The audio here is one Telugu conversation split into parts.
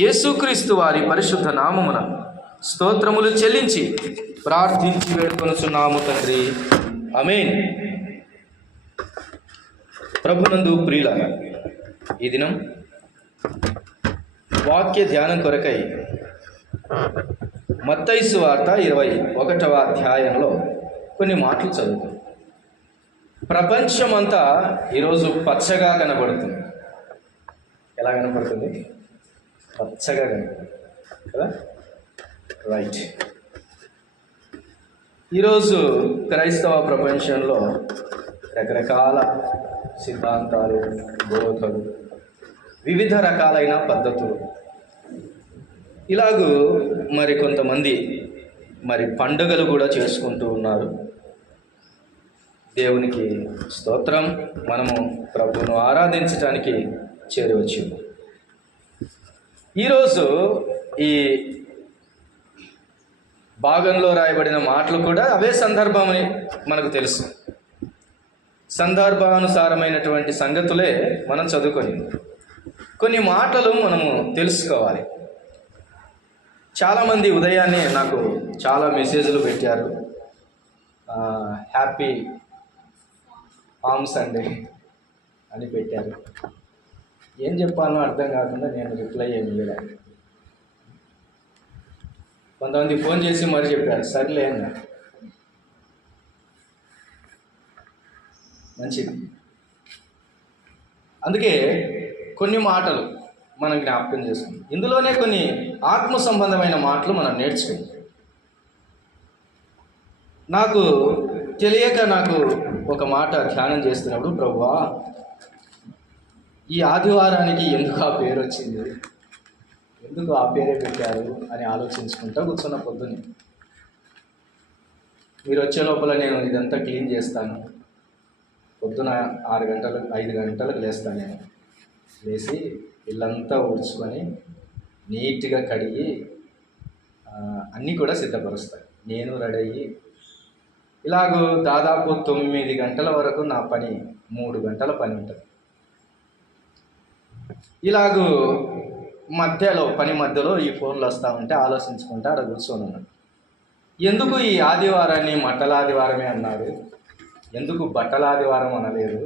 యేసుక్రీస్తు వారి పరిశుద్ధ నామమున స్తోత్రములు చెల్లించి ప్రార్థించి వేడుకొనుచున్నాము తండ్రి, ఆమేన్. ప్రభునందు ప్రియులారా, ఈ దినం వాక్య ధ్యానం కొరకై మత్తయి సువార్త 21వ అధ్యాయంలో కొన్ని మాటలు చదువుతాం. ప్రపంచమంతా ఈరోజు పచ్చగా కనబడుతుంది. ఎలా కనపడుతుంది? పచ్చగా కనపడుతుంది కదా, రైట్. ఈరోజు క్రైస్తవ ప్రపంచంలో రకరకాల సిద్ధాంతాలు, బోధలు, వివిధ రకాలైన పద్ధతులు, ఇలాగూ మరి కొంతమంది పండుగలు కూడా చేసుకుంటూ ఉన్నారు. దేవునికి స్తోత్రం. మనము ప్రభువును ఆరాధించడానికి చేరవచ్చు. ఈరోజు ఈ భాగంలో రాయబడిన మాటలు కూడా అవే సందర్భమని మనకు తెలుసు. సందర్భానుసారమైనటువంటి సంగతులే మనం చదువుకొని కొన్ని మాటలు మనము తెలుసుకోవాలి. చాలామంది ఉదయాన్నే నాకు చాలా మెసేజ్లు పెట్టారు. హ్యాపీ పామ్ సండే అని పెట్టారు. ఏం చెప్పాలో అర్థం కాకుండా నేను రిప్లై ఏమి ఇవ్వలేదు. కొంతమంది ఫోన్ చేసి మరి చెప్పారు, సర్లే అన్న, మంచిది. అందుకే కొన్ని మాటలు మనం జ్ఞాపకం చేసుకుందాం. ఇందులోనే కొన్ని ఆత్మ సంబంధమైన మాటలు మనం నేర్చుకుందాం. నాకు తెలియక ఒక మాట ధ్యానం చేస్తున్నప్పుడు, ప్రభువా, ఈ ఆదివారానికి ఎందుకు ఆ పేరు వచ్చింది, ఎందుకు ఆ పేరే పెట్టారు అని ఆలోచించుకుంటా కూర్చున్న పొద్దున్నే. మీరు వచ్చే లోపల నేను ఇదంతా క్లీన్ చేస్తాను. పొద్దున 5 గంటలకు లేస్తాను. నేను లేచి ఇల్లంతా ఊడ్చుకొని నీట్గా కడిగి అన్నీ కూడా సిద్ధపరుస్తాను. నేను రెడీ అయ్యి ఇలాగూ దాదాపు 9 గంటల వరకు నా పని, 3 గంటల పని ఉంటుంది. ఇలాగూ పని మధ్యలో ఈ ఫోన్లు వస్తూ ఉంటే ఆలోచించుకుంటా అక్కడ కూర్చొని ఉన్నాను. ఎందుకు ఈ ఆదివారాన్ని మట్టల ఆదివారమే అన్నారు, ఎందుకు బట్టల ఆదివారం అనలేదు,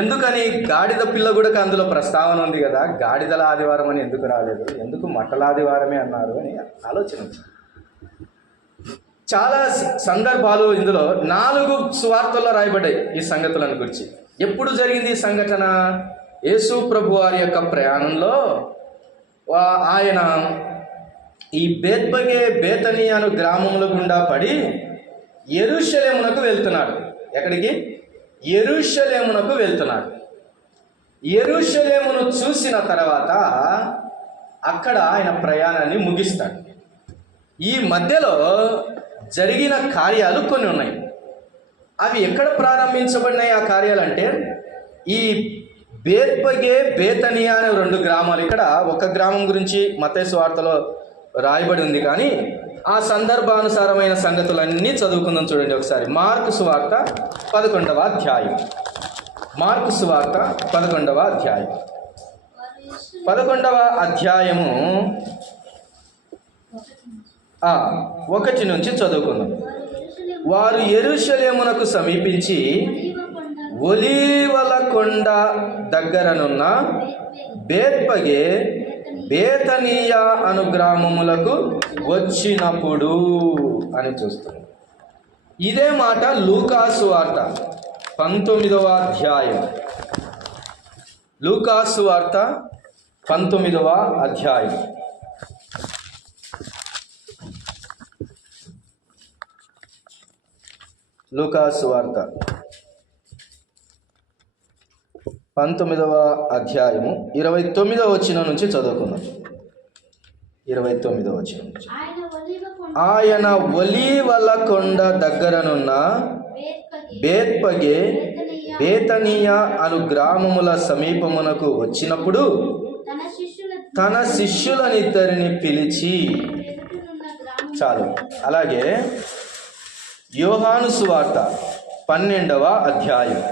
ఎందుకని గాడిద పిల్ల కూడా అందులో ప్రస్తావన ఉంది కదా, గాడిదల ఆదివారం అని ఎందుకు రాలేదు, ఎందుకు మట్టల ఆదివారమే అన్నారు అని ఆలోచన. చాలా సందర్భాలు ఇందులో 4 సువార్తల్లో రాయబడ్డాయి ఈ సంగతులను గురించి. ఎప్పుడు జరిగింది ఈ సంఘటన? యేసు ప్రభు వారి యొక్క ప్రయాణంలో ఆయన ఈ బేత్పగే బేతనీ అను గ్రామముల గుండా పడి యెరూషలేమునకు వెళ్తున్నాడు. ఎక్కడికి? యెరూషలేమునకు వెళ్తున్నాడు. యెరూషలేమును చూసిన తర్వాత అక్కడ ఆయన ప్రయాణాన్ని ముగిస్తాడు. ఈ మధ్యలో జరిగిన కార్యాలు కొన్ని ఉన్నాయి. అవి ఎక్కడ ప్రారంభించబడినాయి ఆ కార్యాలు అంటే, ఈ బేత్పగే బేతనీ అనే 2 గ్రామాలు. ఇక్కడ ఒక గ్రామం గురించి మత్తయి సువార్తలో రాయబడి ఉంది, కానీ ఆ సందర్భానుసారమైన సంగతులన్నీ చదువుకుందాం. చూడండి ఒకసారి. మార్కు సువార్త 11వ అధ్యాయం. మార్కు సువార్త 11వ అధ్యాయం. 11వ అధ్యాయము 1 నుంచి చదువుకుందాం. వారు యెరూషలేమునకు సమీపించి ఒలీవల కొండ దగ్గరనున్న బేత్పగే బేతనీయ అను గ్రామములకు వచ్చినప్పుడు అని చూస్తున్నాం. ఇదే మాట లూకాసు వార్త 19వ అధ్యాయం. లూకాసు వార్త 19వ అధ్యాయం. లూకాసు వార్త 19వ అధ్యాయము 29వ వచనం నుంచి చదువుకుందాం. 29వ వచనం నుంచి. ఆయన ఒలీవల కొండ దగ్గరనున్న బేత్పగే బేతనీయ అను గ్రామముల సమీపమునకు వచ్చినప్పుడు తన శిష్యులనిద్దరిని పిలిచి, చాలు. అలాగే యోహాను సువార్త 12వ అధ్యాయం.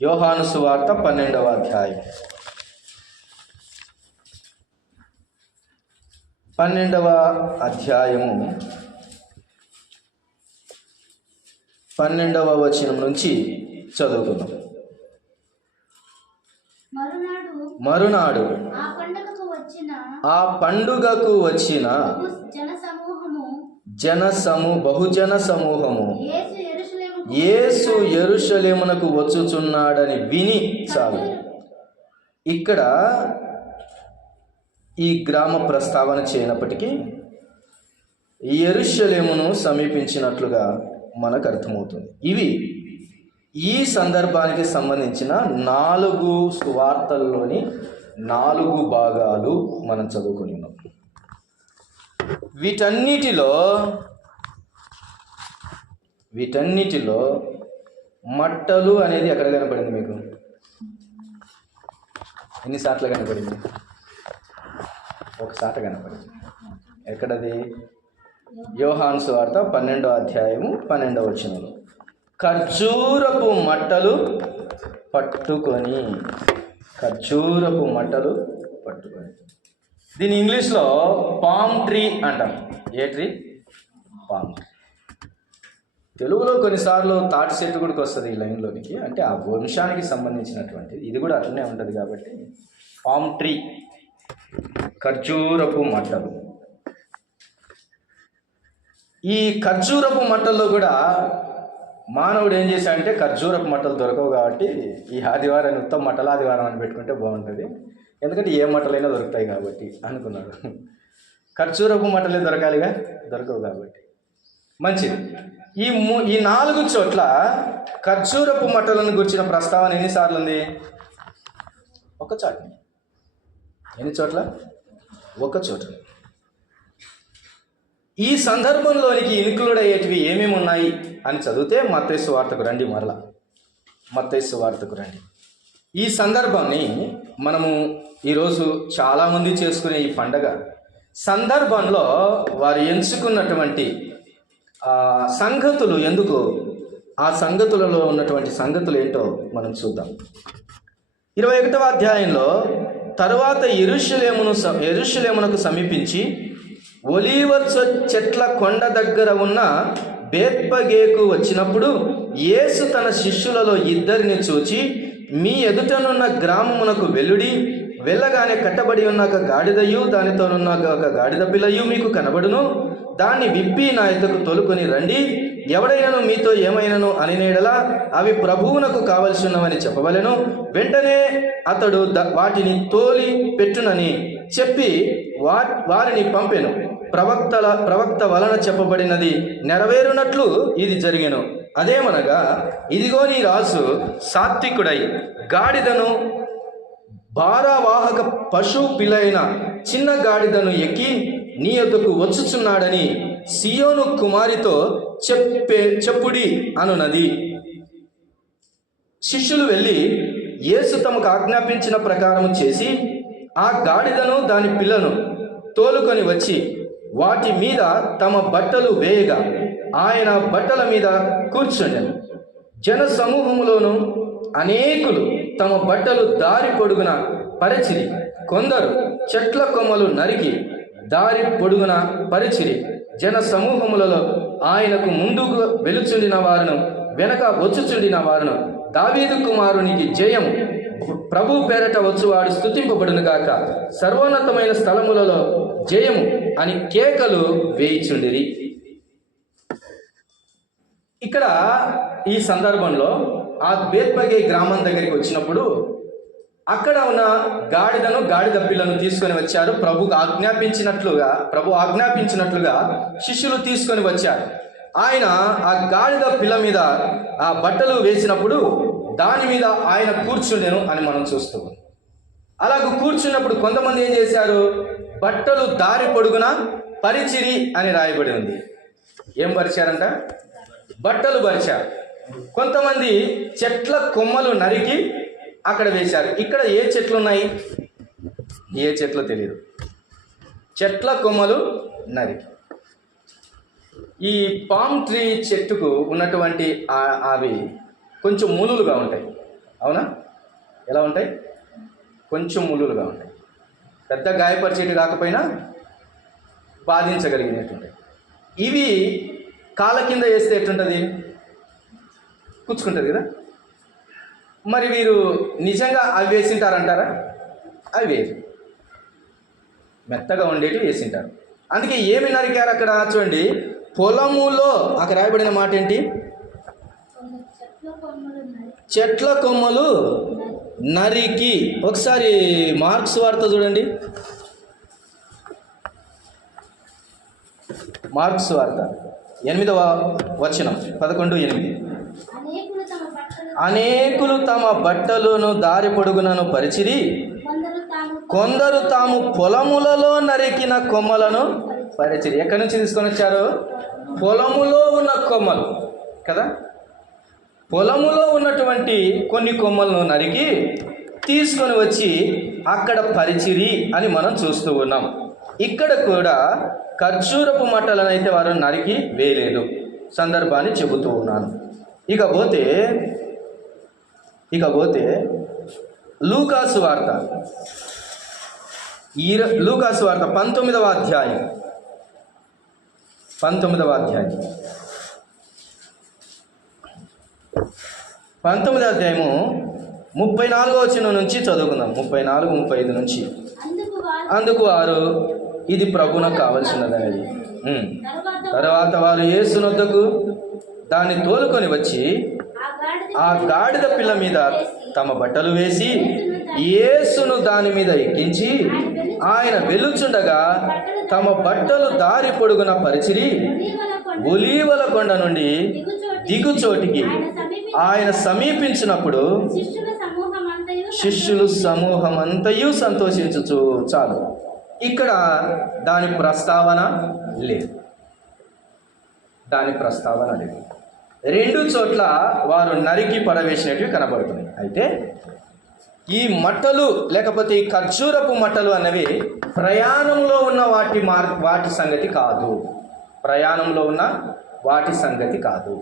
యోహాను సువార్త 12వ అధ్యాయం. 12వ అధ్యాయము 12వ వచనం నుంచి చదువుకుందాం. మరునాడు ఆ పండుగకు వచ్చిన బహుజన సమూహము యేసు యెరూషలేమునకు వచ్చుచున్నాడని విని చాలు. ఇక్కడ ఈ గ్రామ ప్రస్తావన చేయనప్పటికీ యెరూషలేమును సమీపించినట్లుగా మనకు అర్థమవుతుంది. ఇవి ఈ సందర్భానికి సంబంధించిన 4 సువార్తల్లోని 4 భాగాలు మనం చదువుకుని ఉన్నాం. వీటన్నిటిలో మట్టలు అనేది ఎక్కడ కనపడింది మీకు? ఎన్నిసార్లు కనపడింది? ఒకసారి కనపడింది. ఎక్కడది? యోహాను సువార్త 12వ అధ్యాయము 12వ వచనంలో ఖర్జూరపు మట్టలు పట్టుకొని. దీని ఇంగ్లీష్లో పామ్ ట్రీ అంటాం. ఏ ట్రీ? Palm tree. తెలుగులో కొన్నిసార్లు తాటి చెట్టు కూడా వస్తుంది ఈ లైన్లోనికి, అంటే ఆ వంశానికి సంబంధించినటువంటిది. ఇది కూడా అట్లనే ఉంటుంది కాబట్టి పామ్ ట్రీ, ఖర్జూరపు మట్టలు. ఈ ఖర్జూరపు మట్టల్లో కూడా మానవుడు ఏం చేశాడంటే, ఖర్జూరపు మట్టలు దొరకవు కాబట్టి ఈ ఆదివారాన్ని ఉత్తమ మట్టల ఆదివారం అని పెట్టుకుంటే బాగుంటుంది, ఎందుకంటే ఏ మట్టలైనా దొరుకుతాయి కాబట్టి అనుకున్నాడు. ఖర్జూరపు మట్టలే దొరకాలిగా, దొరకవు కాబట్టి మంచిది. ఈ 4 చోట్ల ఖర్జూరపు మట్టలను గురించిన ప్రస్తావన ఎన్నిసార్లు ఉంది? ఒక చోట. ఎన్ని చోట్ల? ఒక చోట. ఈ సందర్భంలోనికి ఇన్క్లూడ్ అయ్యేటివి ఏమేమి ఉన్నాయి అని చదివితే మత్తయి సువార్తకు రండి. మరలా మత్తయి సువార్తకు రండి. ఈ సందర్భాన్ని మనము ఈరోజు చాలామంది చేసుకునే ఈ పండగ సందర్భంలో వారు ఎంచుకున్నటువంటి సంగతులు ఎందుకు, ఆ సంగతులలో ఉన్నటువంటి సంగతులు ఏంటో మనం చూద్దాం. 21వ అధ్యాయంలో తరువాత యెరూషలేమునకు సమీపించి ఒలీవ చెట్ల కొండ దగ్గర ఉన్న బేత్పగేకు వచ్చినప్పుడు యేసు తన శిష్యులలో 2 చూచి, మీ ఎదుటనున్న గ్రామమునకు వెల్లుడి, వెళ్ళగానే కట్టబడి ఉన్న ఒక గాడిదయు దానితోనున్న ఒక గాడిద పిల్లయు మీకు కనబడును, దాన్ని విప్పి నా ఎద్దకు తోలుకొని రండి. ఎవడైనను మీతో ఏమైనను అనినేడలా అవి ప్రభువునకు కావలసి ఉన్నవని చెప్పవలెను. వెంటనే అతడు వాటిని తోలి పెట్టునని చెప్పి వారిని పంపెను. ప్రవక్త వలన చెప్పబడినది నెరవేరునట్లు ఇది జరిగెను. అదేమనగా, ఇదిగో నీ రాజు సాత్వికుడై గాడిదను, భారవాహక పశువు పిల్లైన చిన్న గాడిదను ఎక్కి నీ యొద్దకు వచ్చుచున్నాడని సియోను కుమారితో చెప్పుడి అనునది. శిష్యులు వెళ్ళి యేసు తమకు ఆజ్ఞాపించిన ప్రకారం చేసి ఆ గాడిదను దాని పిల్లను తోలుకొని వచ్చి వాటి మీద తమ బట్టలు వేయగా ఆయన బట్టల మీద కూర్చుండెను. జన సమూహములోను అనేకులు తమ బట్టలు దారి పొడుగున పరిచిరి. కొందరు చెట్ల కొమ్మలు నరికి దారి పొడుగున పరిచిరి. జన సమూహములలో ఆయనకు ముందుకు వెలుచుండిన వారును వెనక వచ్చుచుండిన వారును, దావీదు కుమారునికి జయము, ప్రభు పేరట వచ్చువాడు స్తుతింపబడును గాక, సర్వోన్నతమైన స్థలములలో జయము అని కేకలు వేయిచుండిరి. ఇక్కడ ఈ సందర్భంలో ఆ బేత్పగే గ్రామం దగ్గరికి వచ్చినప్పుడు అక్కడ ఉన్న గాడిదను, గాడిద పిల్లను తీసుకొని వచ్చారు. ప్రభు ఆజ్ఞాపించినట్లుగా శిష్యులు తీసుకొని వచ్చారు. ఆయన ఆ గాడిద పిల్ల మీద ఆ బట్టలు వేసినప్పుడు దాని మీద ఆయన కూర్చుండెను అని మనం చూస్తాం. అలాగ కూర్చున్నప్పుడు కొంతమంది ఏం చేశారు? బట్టలు దారి పొడుగున పరిచిరి అని రాయబడి ఉంది. ఏం పరిచారంట? బట్టలు పరిచారు. కొంతమంది చెట్ల కొమ్మలు నరికి అక్కడ వేశారు. ఇక్కడ ఏ చెట్లు ఉన్నాయి? ఏ చెట్లు తెలియదు. చెట్ల కొమ్మలు నరికి. ఈ పామ్ ట్రీ చెట్టుకు ఉన్నటువంటి అవి కొంచెం ములులుగా ఉంటాయి. అవునా? ఎలా ఉంటాయి? కొంచెం ములులుగా ఉంటాయి. పెద్ద గాయపరిచేటి కాకపోయినా బాధించగలిగినటువంటి. ఇవి కాళ్ళ కింద వేస్తే ఎట్లుంటుంది? కూర్చుకుంటుంది కదా. మరి వీరు నిజంగా అవి వేసింటారంటారా? అవి వేరు, మెత్తగా ఉండేటివి వేసింటారు. అందుకే ఏమి నరికారు అక్కడ చూడండి, పొలములో అక్కడ రాయబడిన మాట ఏంటి? చెట్ల కొమ్మలు నరికి. ఒకసారి మార్క్స్ వార్త చూడండి, మార్క్స్ వార్త 8వ వచనం 11:8. అనేకులు తమ బట్టలను దారి పొడుగునను పరిచిరి, కొందరు తాము పొలములలో నరికిన కొమ్మలను పరిచిరి. ఎక్కడి నుంచి తీసుకొని వచ్చారు? పొలములో ఉన్న కొమ్మలు కదా. పొలములో ఉన్నటువంటి కొన్ని కొమ్మలను నరికి తీసుకొని వచ్చి అక్కడ పరిచిరి అని మనం చూస్తూ ఉన్నాం. ఇక్కడ కూడా ఖర్జూరపు మట్టలను అయితే వారు నరికి వేయలేదు, సందర్భాన్ని చెబుతూ ఉన్నాను. ఇకపోతే లూకాసు వార్త 19వ అధ్యాయం 19వ అధ్యాయము 34వ వచనం నుంచి చదువుకుందాం. 34, 35 నుంచి. అందుకు వారు, ఇది ప్రభువునకు కావలసినదనేది. తర్వాత వారు యేసునొద్దకు దాన్ని తోలుకొని వచ్చి ఆ గాడిద పిల్ల మీద తమ బట్టలు వేసి యేసును దాని మీద ఎక్కించి ఆయన వెలుచుండగా తమ బట్టలు దారి పొడుగున పరిచిరి, ఒలీవల కొండ నుండి దిగుచోటికి ఆయన సమీపించినప్పుడు శిష్యులు సమూహమంతయు సంతోషించుచు. చాలు, ఇక్కడ దాని ప్రస్తావన లేదు. రెండు చోట్ల వారు నరికి పడవేసినట్టు కనబడుతున్నాయి. అయితే ఈ మట్టలు లేకపోతే ఈ ఖర్జూరపు మట్టలు అన్నవి ప్రయాణంలో ఉన్న వాటి సంగతి కాదు. ప్రయాణంలో ఉన్న వాటి సంగతి కాదు.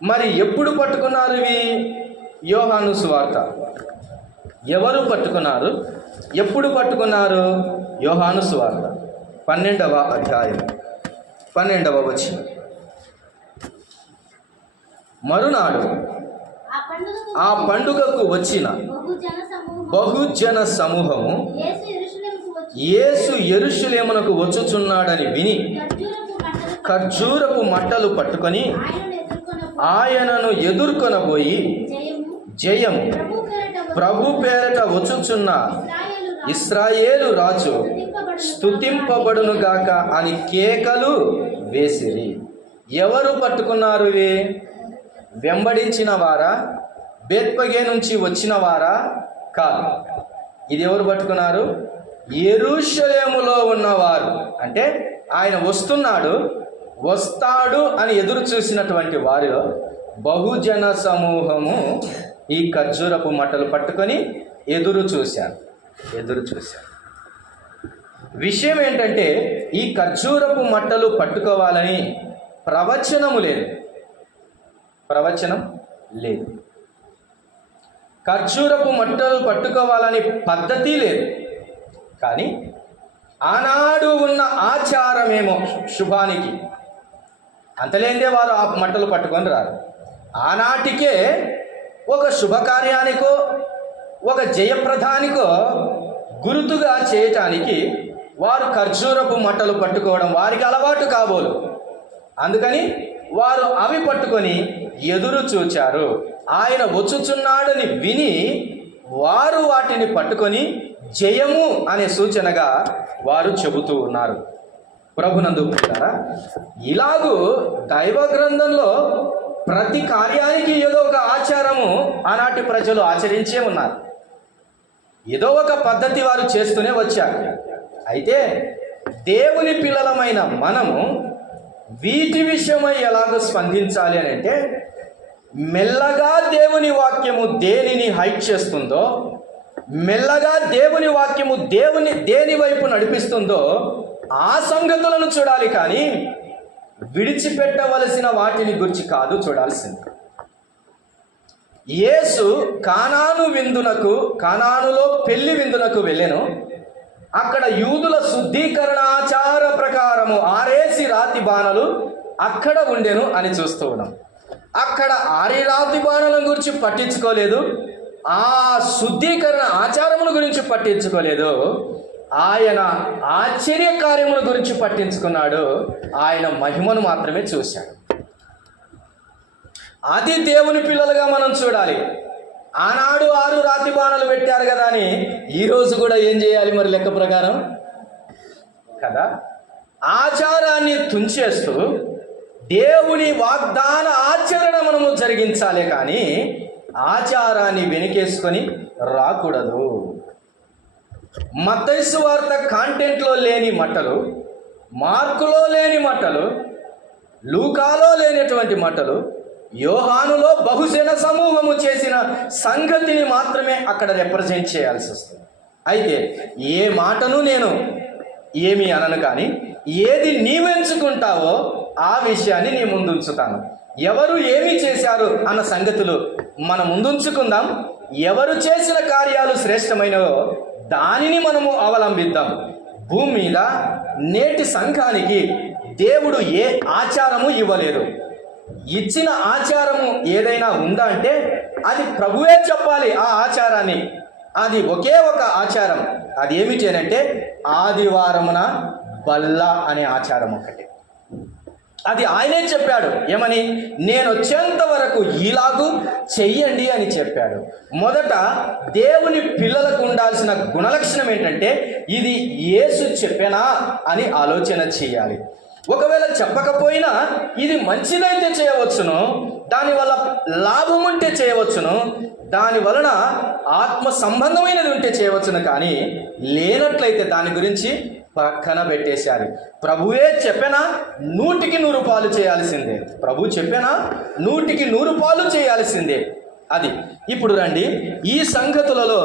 మరి ఎప్పుడు పట్టుకున్నారు ఇవి? యోహాను సువార్త. ఎవరు పట్టుకున్నారు? ఎప్పుడు పట్టుకున్నారు? యోహాను సువార్త 12వ అధ్యాయం 12వ వచనం. మరునాడు ఆ పండుగకు వచ్చిన బహుజన సమూహము యేసు యెరూషలేమునకు వచ్చుచున్నాడని విని ఖర్జూరపు మట్టలు పట్టుకొని ఆయనను ఎదుర్కొనబోయి, జయము ప్రభు పేరట వచ్చుచున్న ఇశ్రాయేలు రాజు స్తుతింపబడునుగాక అని కేకలు వేసిరి. ఎవరు పట్టుకున్నారు ఇవి? వెంబడించిన వారా? బేత్పగే నుంచి వచ్చిన వారా? కాదు. ఇది ఎవరు పట్టుకున్నారు? యెరూషలేములో ఉన్నవారు. అంటే ఆయన వస్తాడు అని ఎదురు చూసినటువంటి వారిలో బహుజన సమూహము ఈ ఖర్జూరపు మట్టలు పట్టుకొని ఎదురు చూశారు. విషయం ఏంటంటే, ఈ ఖర్జూరపు మట్టలు పట్టుకోవాలని ప్రవచనం లేదు. ఖర్జూరపు మట్టలు పట్టుకోవాలని పద్ధతి లేదు. కానీ ఆనాడు ఉన్న ఆచారమేమో శుభానికి, అంతలేందే వారు ఆ మట్టలు పట్టుకొని రారు. ఆనాటికే ఒక శుభకార్యానికో ఒక జయప్రదానికో గుర్తుగా చేయటానికి వారు ఖర్జూరపు మట్టలు పట్టుకోవడం వారికి అలవాటు కాబోలు. అందుకని వారు అవి పట్టుకొని ఎదురు చూచారు. ఆయన వచ్చుచున్నాడని విని వారు వాటిని పట్టుకొని జయము అనే సూచనగా వారు చెబుతూ ఉన్నారు. ప్రభునందు ప్రియులారా, ఇలాగూ దైవ గ్రంథంలో ప్రతి కార్యానికి ఏదో ఒక ఆచారము ఆనాటి ప్రజలు ఆచరించే ఉన్నారు. ఏదో ఒక పద్ధతి వారు చేస్తూనే వచ్చారు. అయితే దేవుని పిల్లలమైన మనము వీటి విషయమై ఎలాగో స్పందించాలి అని అంటే, మెల్లగా దేవుని వాక్యము దేనిని హైట్ చేస్తుందో, మెల్లగా దేవుని వాక్యము దేని వైపు నడిపిస్తుందో ఆ సంగతులను చూడాలి. కానీ విడిచిపెట్టవలసిన వాటిని గురించి కాదు చూడాల్సింది. యేసు కానానులో పెళ్లి విందునకు వెళ్ళెను. అక్కడ యూదుల శుద్ధీకరణ ఆచార ప్రకారము 6 రాతి బాణలు అక్కడ ఉండెను అని చూస్తూ ఉన్నాం. అక్కడ 6 రాతి బాణల గురించి పట్టించుకోలేదు, ఆ శుద్ధీకరణ ఆచారముల గురించి పట్టించుకోలేదు. ఆయన ఆశ్చర్య కార్యముల గురించి పట్టించుకున్నాడు, ఆయన మహిమను మాత్రమే చూశాడు. అది దేవుని పిల్లలుగా మనం చూడాలి. ఆనాడు 6 రాతి బాణలు పెట్టారు కదా అని ఈరోజు కూడా ఏం చేయాలి మరి లెక్క ప్రకారం కదా? ఆచారాన్ని తుంచేస్తూ దేవుని వాగ్దాన ఆచరణ మనము జరిగించాలి, కానీ ఆచారాన్ని వెనకేసుకొని రాకూడదు. మత్తయి సువార్త కాంటెంట్లో లేని మట్టలు, మార్కులో లేని మట్టలు, లూకాలో లేనటువంటి మట్టలు, యోహానులో బహుజన సమూహము చేసిన సంగతిని మాత్రమే అక్కడ రిప్రజెంట్ చేయాల్సి వస్తుంది. అయితే ఏ మాటను నేను ఏమి అనను, కానీ ఏది నీవెంచుకుంటావో ఆ విషయాన్ని నీ ముందుంచుతాను. ఎవరు ఏమి చేశారు అన్న సంగతులు మన ముందుంచుకుందాం. ఎవరు చేసిన కార్యాలు శ్రేష్టమైనవో దానిని మనము అవలంబిద్దాం. భూమి మీద నేటి సంఘానికి దేవుడు ఏ ఆచారము ఇవ్వలేదు. ఇచ్చిన ఆచారము ఏదైనా ఉందా అంటే అది ప్రభువే చెప్పాలి. ఆ ఆచారాన్ని, అది ఒకే ఒక ఆచారం. అది ఏమిటి అంటే ఆదివారమున బల్ల అనే ఆచారం ఒకటి. అది ఆయనే చెప్పాడు. ఏమని? నేను వచ్చేంత వరకు ఇలాగూ చెయ్యండి అని చెప్పాడు. మొదట దేవుని పిల్లలకు ఉండాల్సిన గుణలక్షణం ఏంటంటే ఇది యేసు చెప్పానా అని ఆలోచన చేయాలి. ఒకవేళ చెప్పకపోయినా ఇది మంచిదైతే చేయవచ్చును, దానివల్ల లాభం ఉంటే చేయవచ్చును, దాని వలన ఆత్మ సంబంధమైనది ఉంటే చేయవచ్చును, కానీ లేనట్లయితే దాని గురించి పక్కన పెట్టేశారు. ప్రభువే చెప్పినా 100కి 100 పాలు చేయాల్సిందే. ప్రభు చెప్పినా 100కి 100 పాలు చేయాల్సిందే. అది ఇప్పుడు రండి, ఈ సంగతులలో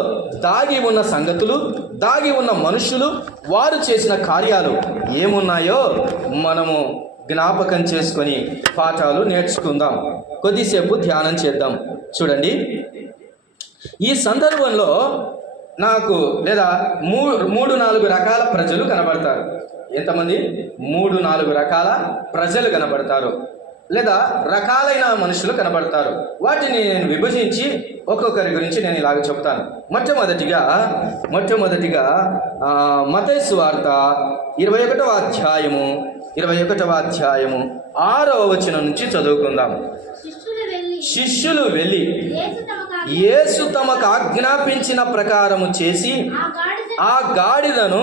దాగి ఉన్న సంగతులు, దాగి ఉన్న మనుషులు, వారు చేసిన కార్యాలు ఏమున్నాయో మనము జ్ఞాపకం చేసుకొని పాఠాలు నేర్చుకుందాం. కొద్దిసేపు ధ్యానం చేద్దాం. చూడండి, ఈ సందర్భంలో నాకు లేదా 3-4 రకాల ప్రజలు కనబడతారు. ఎంతమంది? 3-4 రకాల ప్రజలు కనబడతారు, లేదా రకాలైన మనుషులు కనబడతారు. వాటిని నేను విభజించి ఒక్కొక్కరి గురించి నేను ఇలాగ చెప్తాను. మొట్టమొదటిగా మత్తయి సువార్త 21వ అధ్యాయము 6వ వచనం నుంచి చదువుకుందాం. శిష్యులు వెళ్ళి యేసు తమకు ఆజ్ఞాపించిన ప్రకారము చేసి ఆ గాడిదను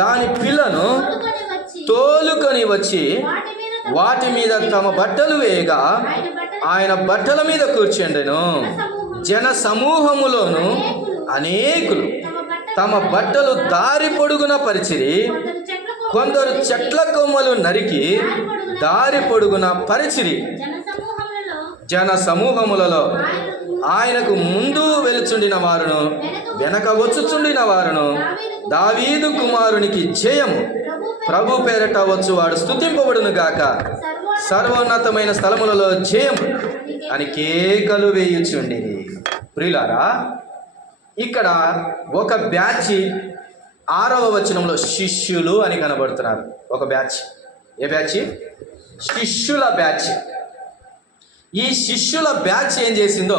దాని పిల్లను తోలుకొని వచ్చి వాటి మీద తమ బట్టలు వేయగా ఆయన బట్టల మీద కూర్చుండెను. జన సమూహములోను అనేకులు తమ బట్టలు దారి పొడుగున పరిచిరి. కొందరు చెట్ల కొమ్మలు నరికి దారి పొడుగున పరిచిరి. జన సమూహములలో ఆయనకు ముందు వెలుచుండిన వారును వెనక వచ్చుచుండిన వారును దావీదు కుమారునికి జయము, ప్రభు పేరట వచ్చు వాడు స్తుతింపబడును గాక, సర్వోన్నతమైన స్థలములలో జయము అని కేకలు వేయుచుండిరి. ప్రియులారా, ఇక్కడ ఒక బ్యాచ్ 6వ వచనంలో శిష్యులు అని కనబడుతున్నారు. ఒక బ్యాచ్. ఏ బ్యాచ్? శిష్యుల బ్యాచ్. ఈ శిష్యుల బ్యాచ్ ఏం చేసిందో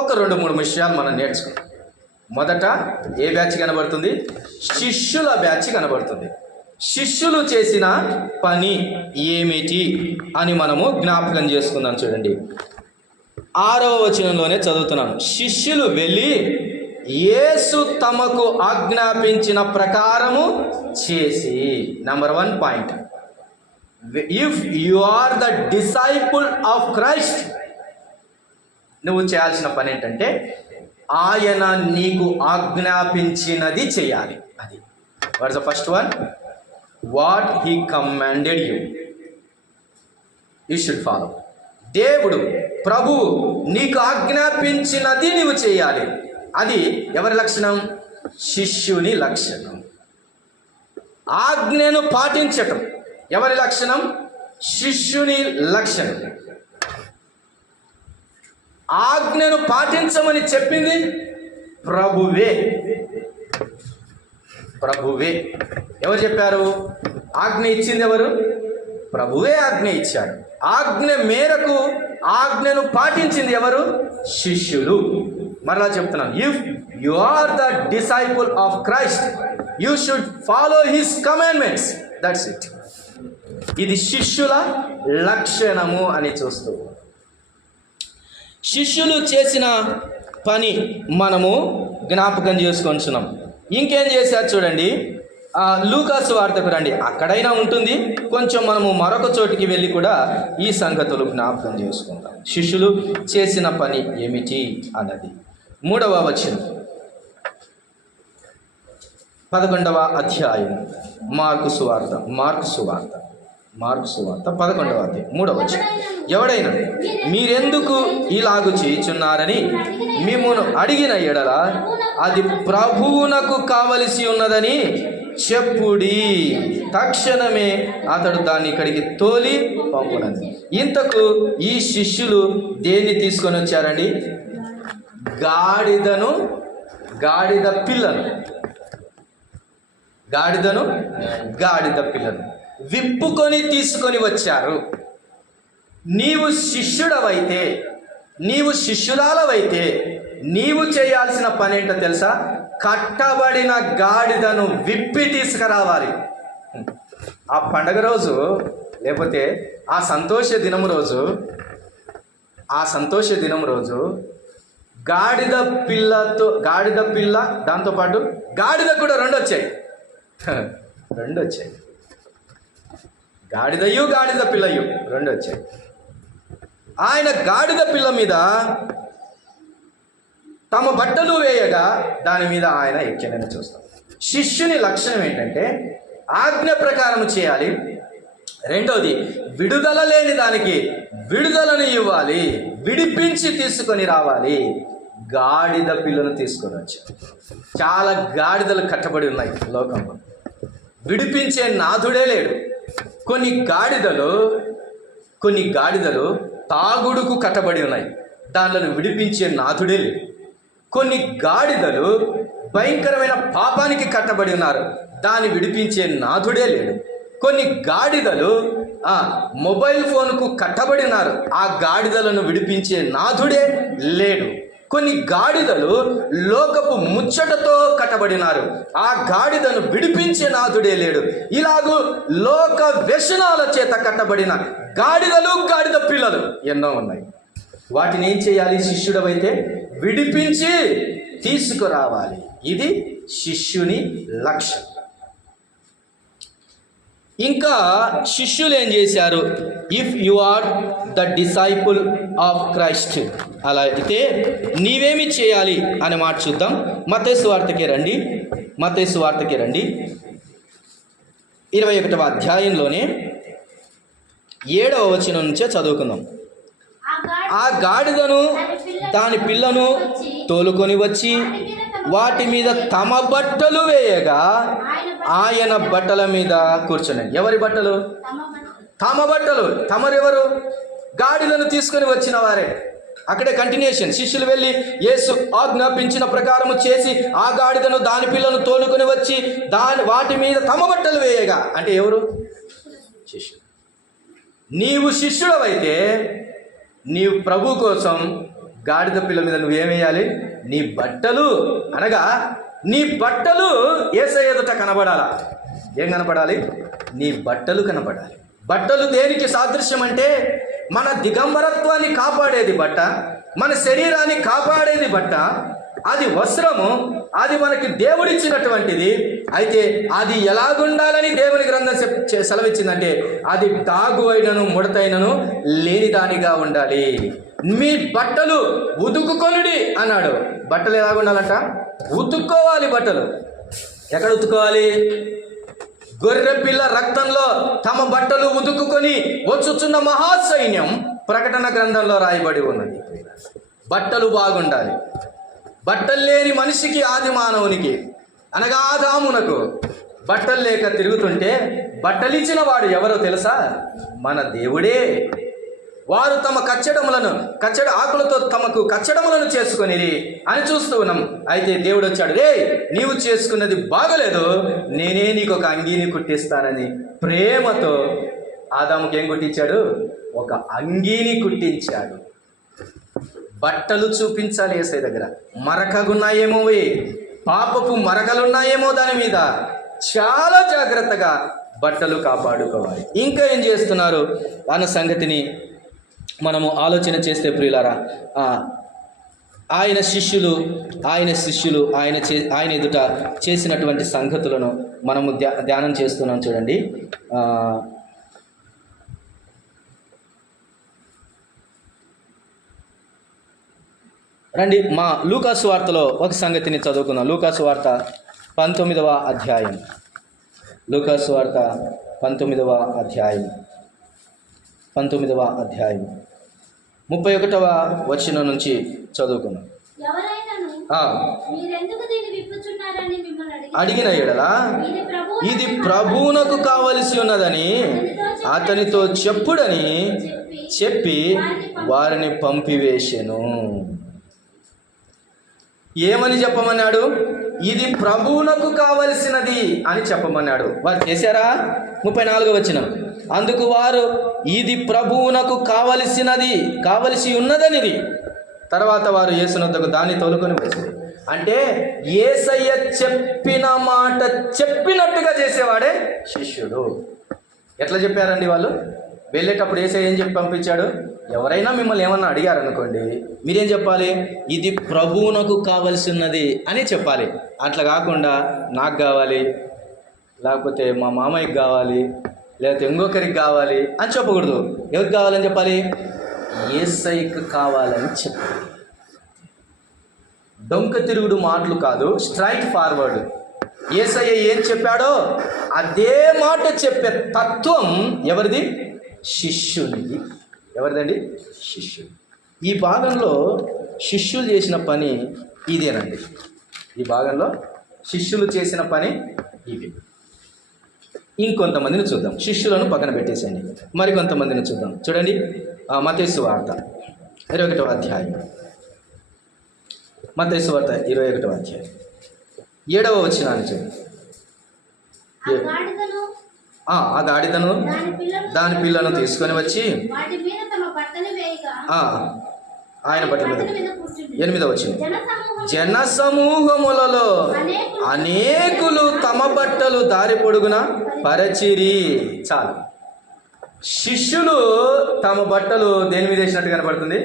ఒక 2-3 విషయాలు మనం నేర్చుకుందాం. మొదట ఏ బ్యాచ్ కనబడుతుంది? శిష్యుల బ్యాచ్ కనబడుతుంది. శిష్యులు చేసిన పని ఏమిటి అని మనము జ్ఞాపకం చేసుకుందాం. చూడండి, 6వ వచనంలోనే చదువుతున్నాను. శిష్యులు వెళ్ళి యేసు తమకు ఆజ్ఞాపించిన ప్రకారము చేసి. Number 1 point, if you are the disciple of Christ, నువ్వు చేయాల్సిన పని ఏంటంటే ఆయన నీకు ఆజ్ఞాపించినది చేయాలి. అది what's the first one? What he commanded you should follow. దేవుడు, ప్రభువు నీకు ఆజ్ఞాపించినది నువ్వు చేయాలి. అది ఎవరి లక్షణం? శిష్యుని లక్షణం. ఆజ్ఞను పాటించటం ఎవరి లక్షణం? శిష్యుని లక్షణం. ఆజ్ఞను పాటించమని చెప్పింది ప్రభువే. ప్రభువే. ఎవరు చెప్పారు? ఆజ్ఞ ఇచ్చింది ఎవరు? ప్రభువే ఆజ్ఞ ఇచ్చాడు. ఆజ్ఞ మేరకు ఆజ్ఞను పాటించింది ఎవరు? శిష్యులు. మరలా చెప్తున్నాను, if you are the disciple of Christ you should follow his commandments. That's it. ఇది శిష్యుల లక్షణము అని చూస్తూ శిష్యులు చేసిన పని మనము జ్ఞాపకం చేసుకొంటున్నాం. ఇంకేం చేశారు చూడండి, లూకాసు వార్తకు రండి, అక్కడైనా ఉంటుంది. కొంచెం మనము మరొక చోటికి వెళ్ళి కూడా ఈ సంగతులు జ్ఞాపకం చేసుకుందాం. శిష్యులు చేసిన పని ఏమిటి అన్నది 3వ వచనం 11వ అధ్యాయం మార్కు సువార్త 11వ అధ్యాయం 3వ వచనం. ఎవడైనా మీరెందుకు ఇలాగు చేయుచున్నారని మిమ్మును అడిగిన ఎడల అది ప్రభువునకు కావలసి ఉన్నదని చెప్పుడి, తక్షణమే అతడు దాన్ని ఇక్కడికి తోలి పంపునది. ఇంతకు ఈ శిష్యులు దేన్ని తీసుకొని వచ్చారండి? గాడిద పిల్లను విప్పుకొని తీసుకొని వచ్చారు. నీవు శిష్యుడవైతే, నీవు శిష్యురాలవైతే నీవు చేయాల్సిన పని ఏంటో తెలుసా? కట్టబడిన గాడిదను విప్పి తీసుకురావాలి. ఆ పండగ రోజు, లేకపోతే ఆ సంతోష దినం రోజు గాడిద పిల్ల, దాంతోపాటు గాడిద కూడా రెండు వచ్చాయి. గాడిద పిల్లయు రెండు వచ్చాయి. ఆయన గాడిద పిల్ల మీద తమ బట్టలు వేయగా దాని మీద ఆయన ఎక్కినని చూస్తాం. శిష్యుని లక్షణం ఏంటంటే ఆజ్ఞ ప్రకారం చేయాలి. రెండోది, విడుదల లేని దానికి విడుదలను ఇవ్వాలి, విడిపించి తీసుకొని రావాలి. గాడిద పిల్లను తీసుకొని వచ్చారు. చాలా గాడిదలు కట్టబడి ఉన్నాయి లోకంలో, విడిపించే నాథుడే లేడు. కొన్ని గాడిదలు తాగుడుకు కట్టబడి ఉన్నాయి, దానిలో విడిపించే నాథుడే లేడు. కొన్ని గాడిదలు భయంకరమైన పాపానికి కట్టబడి ఉన్నారు, దాన్ని విడిపించే నాథుడే లేడు. కొన్ని గాడిదలు మొబైల్ ఫోన్కు కట్టబడి ఉన్నారు, ఆ గాడిదలను విడిపించే నాథుడే లేడు. కొన్ని గాడిదలు లోకపు ముచ్చటతో కట్టబడినారు, ఆ గాడిదను విడిపించే నాథుడే లేడు. ఇలాగూ లోక వ్యసనాల చేత కట్టబడిన గాడిదలు, గాడిద పిల్లలు ఎన్నో ఉన్నాయి. వాటిని ఏం చేయాలి? శిష్యుడవైతే విడిపించి తీసుకురావాలి. ఇది శిష్యుని లక్ష్యం. ఇంకా శిష్యులు ఏం చేశారు? If you are the disciple of Christ, అలా అయితే నీవేమి చేయాలి అనే మాట చూద్దాం. మత్తయి సువార్తకి రండి 21వ అధ్యాయంలోనే 7వ వచనం నుంచే చదువుకుందాం. ఆ గాడిదను దాని పిల్లను తోలుకొని వచ్చి వాటి మీద తమ బట్టలు వేయగా ఆయన బట్టల మీద కూర్చున్నాయి. ఎవరి బట్టలు? తమ బట్టలు. తమరెవరు? గాడిదను తీసుకొని వచ్చిన వారే. అక్కడే కంటిన్యూషన్. శిష్యులు వెళ్ళి యేసు ఆజ్ఞాపించిన ప్రకారము చేసి ఆ గాడిదను దాని పిల్లను తోలుకొని వచ్చి వాటి మీద తమ బట్టలు వేయగా, అంటే ఎవరు? శిష్యుడు. నీవు శిష్యుడవైతే నీవు ప్రభు కోసం గాడిద పిల్ల మీద నువ్వేమేయాలి? నీ బట్టలు, అనగా నీ బట్టలు యేసయ్య ఎదుట కనబడాలా? ఏం కనపడాలి? నీ బట్టలు కనపడాలి. బట్టలు దేనికి సాదృశ్యం అంటే మన దిగంబరత్వాన్ని కాపాడేది బట్ట, మన శరీరాన్ని కాపాడేది బట్ట. అది వస్త్రము, అది మనకి దేవుడిచ్చినటువంటిది. అయితే అది ఎలాగుండాలని దేవుని గ్రంథం సెలవిచ్చిందంటే అది తాగు అయినను ముడతైనను లేనిదానిగా ఉండాలి. మీ బట్టలు ఉతుకుకొనుడి అన్నాడు. బట్టలు ఎలాగుండాలంట? ఉతుక్కోవాలి. బట్టలు ఎక్కడ ఉతుక్కోవాలి? గొర్రె పిల్ల రక్తంలో తమ బట్టలు ఉతుక్కుని వచ్చుచున్న మహాసైన్యం ప్రకటన గ్రంథంలో రాయబడి ఉన్నది. బట్టలు బాగుండాలి. బట్టలు లేని మనిషికి, ఆది మానవునికి అనగా ఆదామునకు బట్టలు లేక తిరుగుతుంటే బట్టలిచ్చిన వాడు ఎవరో తెలుసా? మన దేవుడే. వారు తమ కచ్చడ ఆకులతో తమకు కచ్చడములను చేసుకొనిరి అని చూస్తూ ఉన్నాం. అయితే దేవుడు వచ్చాడు, రే నీవు చేసుకున్నది బాగలేదు, నేనే నీకు ఒక అంగీని కుట్టిస్తానని ప్రేమతో ఆదాముకి ఏం కుట్టించాడు? ఒక అంగీని కుట్టించాడు. బట్టలు చూపించాలి యేసయ్య దగ్గర. మరకగున్నాయేమో, పాపపు మరకలున్నాయేమో దాని మీద, చాలా జాగ్రత్తగా బట్టలు కాపాడుకోవాలి. ఇంకా ఏం చేస్తున్నారు అన్న సంగతిని మనము ఆలోచన చేస్తే ప్రియులారా, ఆయన శిష్యులు ఆయన ఎదుట చేసినటువంటి సంగతులను మనము ధ్యానం చేస్తున్నాం. చూడండి, రండి మా లూకాసు వార్తలో ఒక సంగతిని చదువుకుందాం. లూకాసు వార్త 19వ అధ్యాయం. లూకాసు వార్త 19వ అధ్యాయం 31వ వచనం నుంచి చదువుకున్నాం. అడిగిన ఎడల ఇది ప్రభువునకు కావలసి ఉన్నదని అతనితో చెప్పుడని చెప్పి వారిని పంపివేశెను. ఏమని చెప్పమన్నాడు? ఇది ప్రభువునకు కావలసినది అని చెప్పమన్నాడు. వారు చేశారా? 34వ వచనం. అందుకు వారు ఇది ప్రభువునకు కావలసి ఉన్నదనిది. తర్వాత వారు యేసునొద్దకు దాన్ని తోలుకొని వచ్చారు. అంటే యేసయ్య చెప్పిన మాట చెప్పినట్టుగా చేసేవాడే శిష్యుడు. ఎట్లా చెప్పారండి వాళ్ళు? వెళ్ళేటప్పుడు యేసయ్య ఏం చెప్పి పంపించాడు? ఎవరైనా మిమ్మల్ని ఏమన్నా అడిగారనుకోండి, మీరేం చెప్పాలి? ఇది ప్రభువునకు కావలసినది అని చెప్పాలి. అట్లా కాకుండా నాకు కావాలి, లేకపోతే మా మామయ్యకి కావాలి, లేకపోతే ఇంకొకరికి కావాలి అని చెప్పకూడదు. ఎవరికి కావాలని చెప్పాలి? యేసయ్యకు కావాలని చెప్పాలి. డొంక తిరుగుడు మాటలు కాదు, స్ట్రైట్ ఫార్వర్డ్. యేసయ్య ఏం చెప్పాడో అదే మాట చెప్పే తత్వం ఎవరిది? శిష్యునిది. ఎవరిదండి? శిష్యుడు. ఈ భాగంలో శిష్యులు చేసిన పని ఇదేనండి. ఈ భాగంలో శిష్యులు చేసిన పని ఇది. ఇంకొంతమందిని చూద్దాం. శిష్యులను పక్కన పెట్టేసేయండి, మరికొంతమందిని చూద్దాం. చూడండి, మత్తయి సువార్త 21వ అధ్యాయం. మత్తయి సువార్త 21వ అధ్యాయం 7వ వచనాన్ని చూడండి. ఆ గాడిదను దాని పిల్లను తీసుకొని వచ్చి ఆయన బట్టల మీద 8వ వచనం. జన సమూహములలో అనేకులు తమ బట్టలు దారి పొడుగున పరచిరి. చాలు. శిష్యులు తమ బట్టలు దేని మీద వేసినట్టు కనబడుతుంది?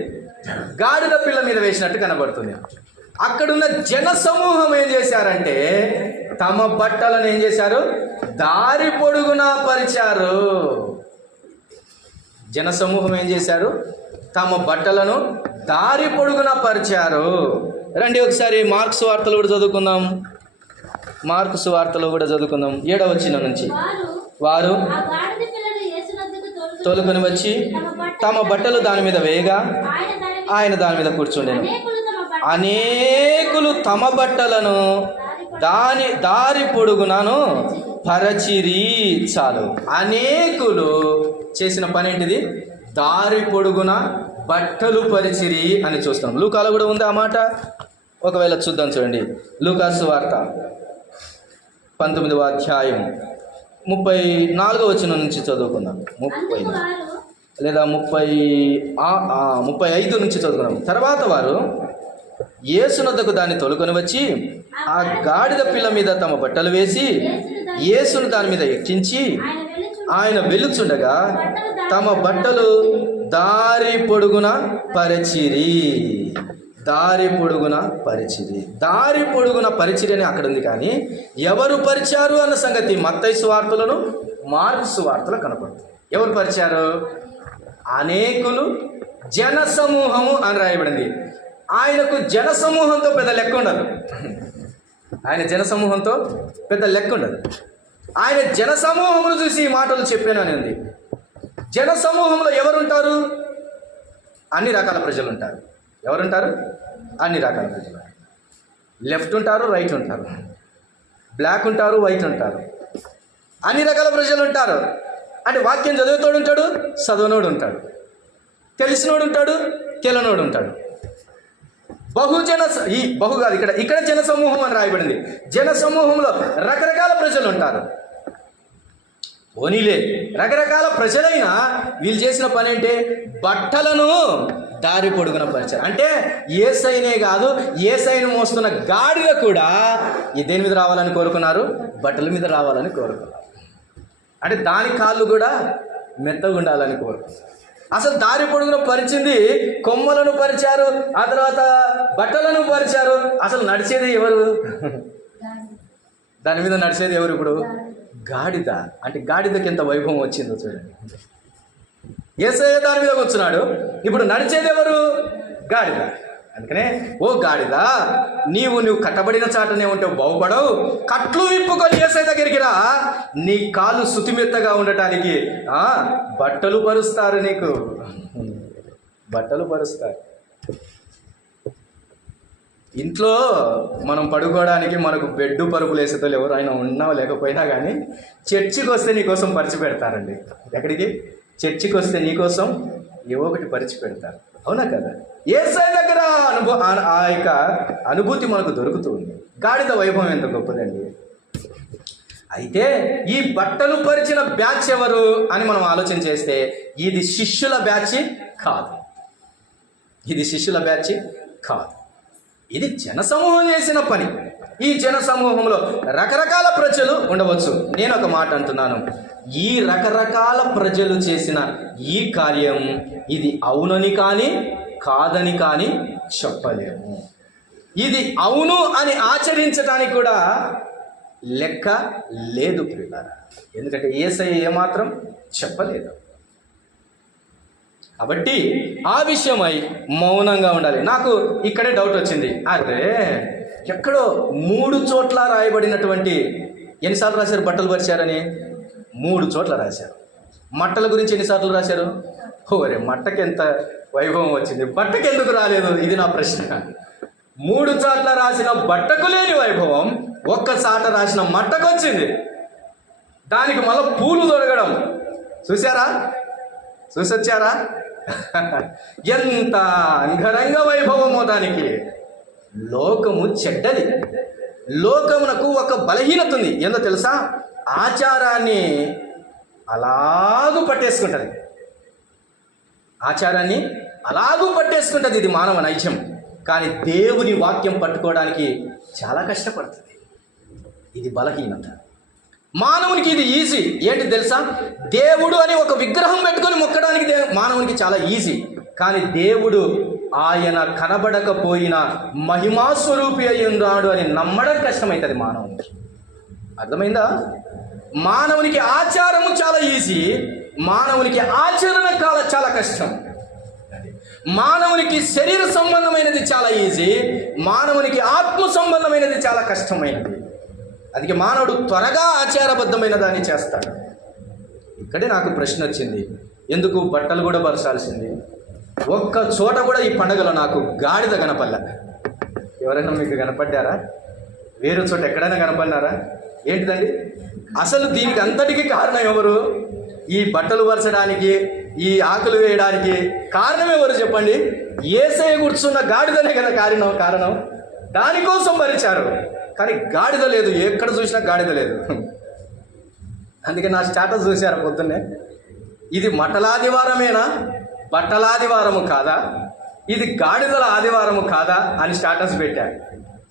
గాడిద పిల్ల మీద వేసినట్టు కనబడుతుంది. అక్కడున్న జన సమూహం ఏం చేశారంటే తమ బట్టలను ఏం చేశారు? దారి పొడుగున పరిచారు. జన సమూహం ఏం చేశారు? తమ బట్టలను దారి పొడుగున పరిచారు. రండి ఒకసారి మార్క్స్ వార్తలు కూడా చదువుకుందాం. 7వ వచనం నుంచి. వారు తోలుకొని వచ్చి తమ బట్టలు దాని మీద వేయగా ఆయన దాని మీద కూర్చుండెను. అనేకులు తమ బట్టలను దారి పొడుగునను పరచిరి. చాలు. అనేకులు చేసిన పని ఏంటిది? దారి పొడుగున బట్టలు పరిచిరి అని చూస్తాం. లూకాలో కూడా ఉంది ఆ మాట. ఒకవేళ చూద్దాం. చూడండి, లూకాసు వార్త 19వ అధ్యాయం 34వ వచనం నుంచి చదువుకుందాం. 35 నుంచి చదువుకుందాం. తర్వాత వారు యేసునొద్దకు దాన్ని తోలుకొని వచ్చి ఆ గాడిద పిల్ల మీద తమ బట్టలు వేసి యేసును దాని మీద ఎక్కించి ఆయన వెలుచుండగా తమ బట్టలు దారి పొడుగున పరిచిరి. దారి పొడుగున పరిచిరి అని అక్కడ ఉంది. కానీ ఎవరు పరిచారు అన్న సంగతి మత్తయి సువార్తలను మార్కు సువార్తలు కనపడుతుంది. ఎవరు పరిచారు? అనేకులు, జన సమూహము అని రాయబడింది. ఆయనకు జన సమూహంతో పెద్ద లెక్క ఉండదు. ఆయన జన సమూహమును చూసి ఈ మాటలు చెప్పానని ఉంది. జన సమూహంలో ఎవరుంటారు? అన్ని రకాల ప్రజలు ఉంటారు. ఎవరుంటారు? అన్ని రకాల ప్రజలు. లెఫ్ట్ ఉంటారు, రైట్ ఉంటారు, బ్లాక్ ఉంటారు, వైట్ ఉంటారు, అన్ని రకాల ప్రజలు ఉంటారు. అంటే వాక్యం చదివేతోడు ఉంటాడు, చదవనోడు ఉంటాడు. తెలిసినోడు ఉంటాడు, తెలనోడు ఉంటాడు. బహు కాదు, ఇక్కడ జన సమూహం అని రాయబడింది. జన సమూహంలో రకరకాల ప్రజలు ఉంటారు. పోనీలే, రకరకాల ప్రజలైనా వీళ్ళు చేసిన పని ఏంటి? బట్టలను దారి పొడుగున పరిచారు. అంటే యేసయ్యనే కాదు, యేసయ్యను మోస్తున్న గాడిద కూడా దేని మీద రావాలని కోరుకున్నారు? బట్టల మీద రావాలని కోరుకున్నారు. అంటే దాని కాళ్ళు కూడా మెత్తగా ఉండాలని కోరుకున్నారు. అసలు దారి పొడుగున పరిచింది, కొమ్మలను పరిచారు, ఆ తర్వాత బట్టలను పరిచారు. అసలు నడిచేది ఎవరు? దాని మీద నడిచేది ఎవరు? ఇప్పుడు గాడిద. అంటే గాడిదకి ఎంత వైభవం వచ్చిందో చూడండి. యేసయ్య దాని మీద కూర్చున్నాడు, ఇప్పుడు నడిచేది ఎవరు? గాడిద. అందుకనే ఓ గాడిద, నీవు కట్టబడిన చాటనే ఉంటే బాగుపడవు. కట్లు విప్పుకొని యేసయ్య దగ్గరికి రా, నీ కాలు శుతిమెత్తగా ఉండటానికి బట్టలు పరుస్తారు. నీకు బట్టలు పరుస్తారు. ఇంట్లో మనం పడుకోవడానికి మనకు బెడ్ పరుపులు వేసేతో ఎవరైనా ఉన్నా లేకపోయినా కానీ చర్చికి వస్తే నీకోసం పరిచి పెడతారండి. ఎక్కడికి? చర్చికి వస్తే నీకోసం ఏవో ఒకటి పరిచి పెడతారు. అవునా కదా? యేసయ్య దగ్గర ఆ యొక్క అనుభూతి మనకు దొరుకుతుంది. గాడిద వైభవం ఎంత గొప్పదండి. అయితే ఈ బట్టలు పరిచిన బ్యాచ్ ఎవరు అని మనం ఆలోచన చేస్తే ఇది శిష్యుల బ్యాచ్ కాదు. ఇది శిష్యుల బ్యాచ్ కాదు. ఇది జనసమూహం చేసిన పని. ఈ జనసమూహంలో రకరకాల ప్రజలు ఉండవచ్చు. నేను ఒక మాట అంటున్నాను, ఈ రకరకాల ప్రజలు చేసిన ఈ కార్యం ఇది అవునని కానీ కాదని కానీ చెప్పలేము. ఇది అవును అని ఆచరించడానికి కూడా లెక్క లేదు ప్రియులారా. ఎందుకంటే యేసయ్య ఏమాత్రం చెప్పలేదు. కాబట్టి ఆ విషయమై మౌనంగా ఉండాలి. నాకు ఇక్కడే డౌట్ వచ్చింది. అరే, ఎక్కడో 3 చోట్ల రాయబడినటువంటి, ఎన్నిసార్లు రాశారు బట్టలు పరిచారని? 3 చోట్ల రాశారు. మట్టల గురించి ఎన్నిసార్లు రాశారు? ఓరే, మట్టకి ఎంత వైభవం వచ్చింది, బట్టకి ఎందుకు రాలేదు? ఇది నా ప్రశ్న. 3 చోట్ల రాసిన బట్టకు లేని వైభవం ఒక్కసాట రాసిన మట్టకు వచ్చింది. దానికి మళ్ళీ పూలు దొరకడం చూసారా? చూసొచ్చారా? ఎంత అంగరంగ వైభవమో దానికి. లోకము చెడ్డది. లోకమునకు ఒక బలహీనత ఉంది. ఏందో తెలుసా? ఆచారాన్ని అలాగూ పట్టేసుకుంటుంది. ఆచారాన్ని అలాగూ పట్టేసుకుంటుంది. ఇది మానవ నైజం. కానీ దేవుని వాక్యం పట్టుకోవడానికి చాలా కష్టపడుతుంది. ఇది బలహీనత. మానవునికి ఇది ఈజీ. ఏంటి తెలుసా? దేవుడు అని ఒక విగ్రహం పెట్టుకొని మొక్కడానికి మానవునికి చాలా ఈజీ. కానీ దేవుడు ఆయన కనబడకపోయినా మహిమాస్వరూపి అయి ఉన్నాడు అని నమ్మడం కష్టమవుతుంది మానవునికి. అర్థమైందా? మానవునికి ఆచారము చాలా ఈజీ, మానవునికి ఆచరణ చాలా కష్టం. మానవునికి శరీర సంబంధమైనది చాలా ఈజీ, మానవునికి ఆత్మ సంబంధమైనది చాలా కష్టమైనది. అందుకే మానవుడు త్వరగా ఆచారబద్ధమైన దాన్ని చేస్తాడు. ఇక్కడే నాకు ప్రశ్న వచ్చింది, ఎందుకు బట్టలు కూడా పరచాల్సింది? ఒక్క చోట కూడా ఈ పండుగలో నాకు గాడిద కనపడలే. ఎవరైనా మీకు కనపడ్డారా? వేరే చోట ఎక్కడైనా కనపడినారా? ఏంటిదండి అసలు? దీనికి అంతటికీ కారణం ఎవరు? ఈ బట్టలు పరచడానికి, ఈ ఆకులు వేయడానికి కారణం ఎవరు చెప్పండి? యేసయ్య కూర్చున్న గాడిదనే కదా కారణం. దానికోసం పరిచారు. కానీ గాడిద లేదు, ఎక్కడ చూసినా గాడిద లేదు. అందుకే నా స్టేటస్ చూశారు పొద్దున్నే, ఇది మటలాదివారమేనా, బట్టలాదివారము కాదా, ఇది గాడిదల ఆదివారము కాదా అని స్టేటస్ పెట్టారు.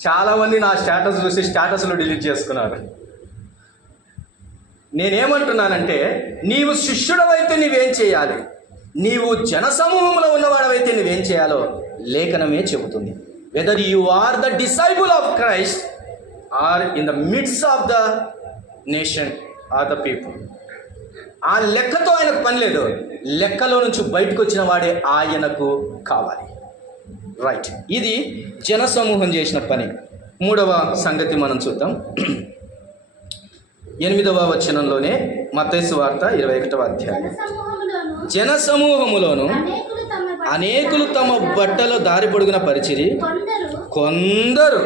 చాలామంది నా స్టేటస్ చూసి స్టేటస్లు డిలీట్ చేసుకున్నారు. నేనేమంటున్నానంటే, నీవు శిష్యుడవైతే నీవేం చేయాలి, నీవు జనసమూహంలో ఉన్నవాడవైతే నువ్వేం చేయాలో లేఖనమే చెబుతుంది. Whether you are the disciple of Christ or in the midst of the nation or the people. ఆ లెక్కతో ఆయనకు పని లేదు. లెక్కలో నుంచి బయటకు వచ్చిన వాడే ఆయనకు కావాలి. రైట్, ఇది జనసమూహం చేసిన పని. 3వ సంగతి మనం చూద్దాం. 8వ వచనంలోనే మత్తయి సువార్త 21వ అధ్యాయం. జనసమూహములోను అనేకులు తమ బట్టలు దారి పొడుగున పరిచిరి, కొందరు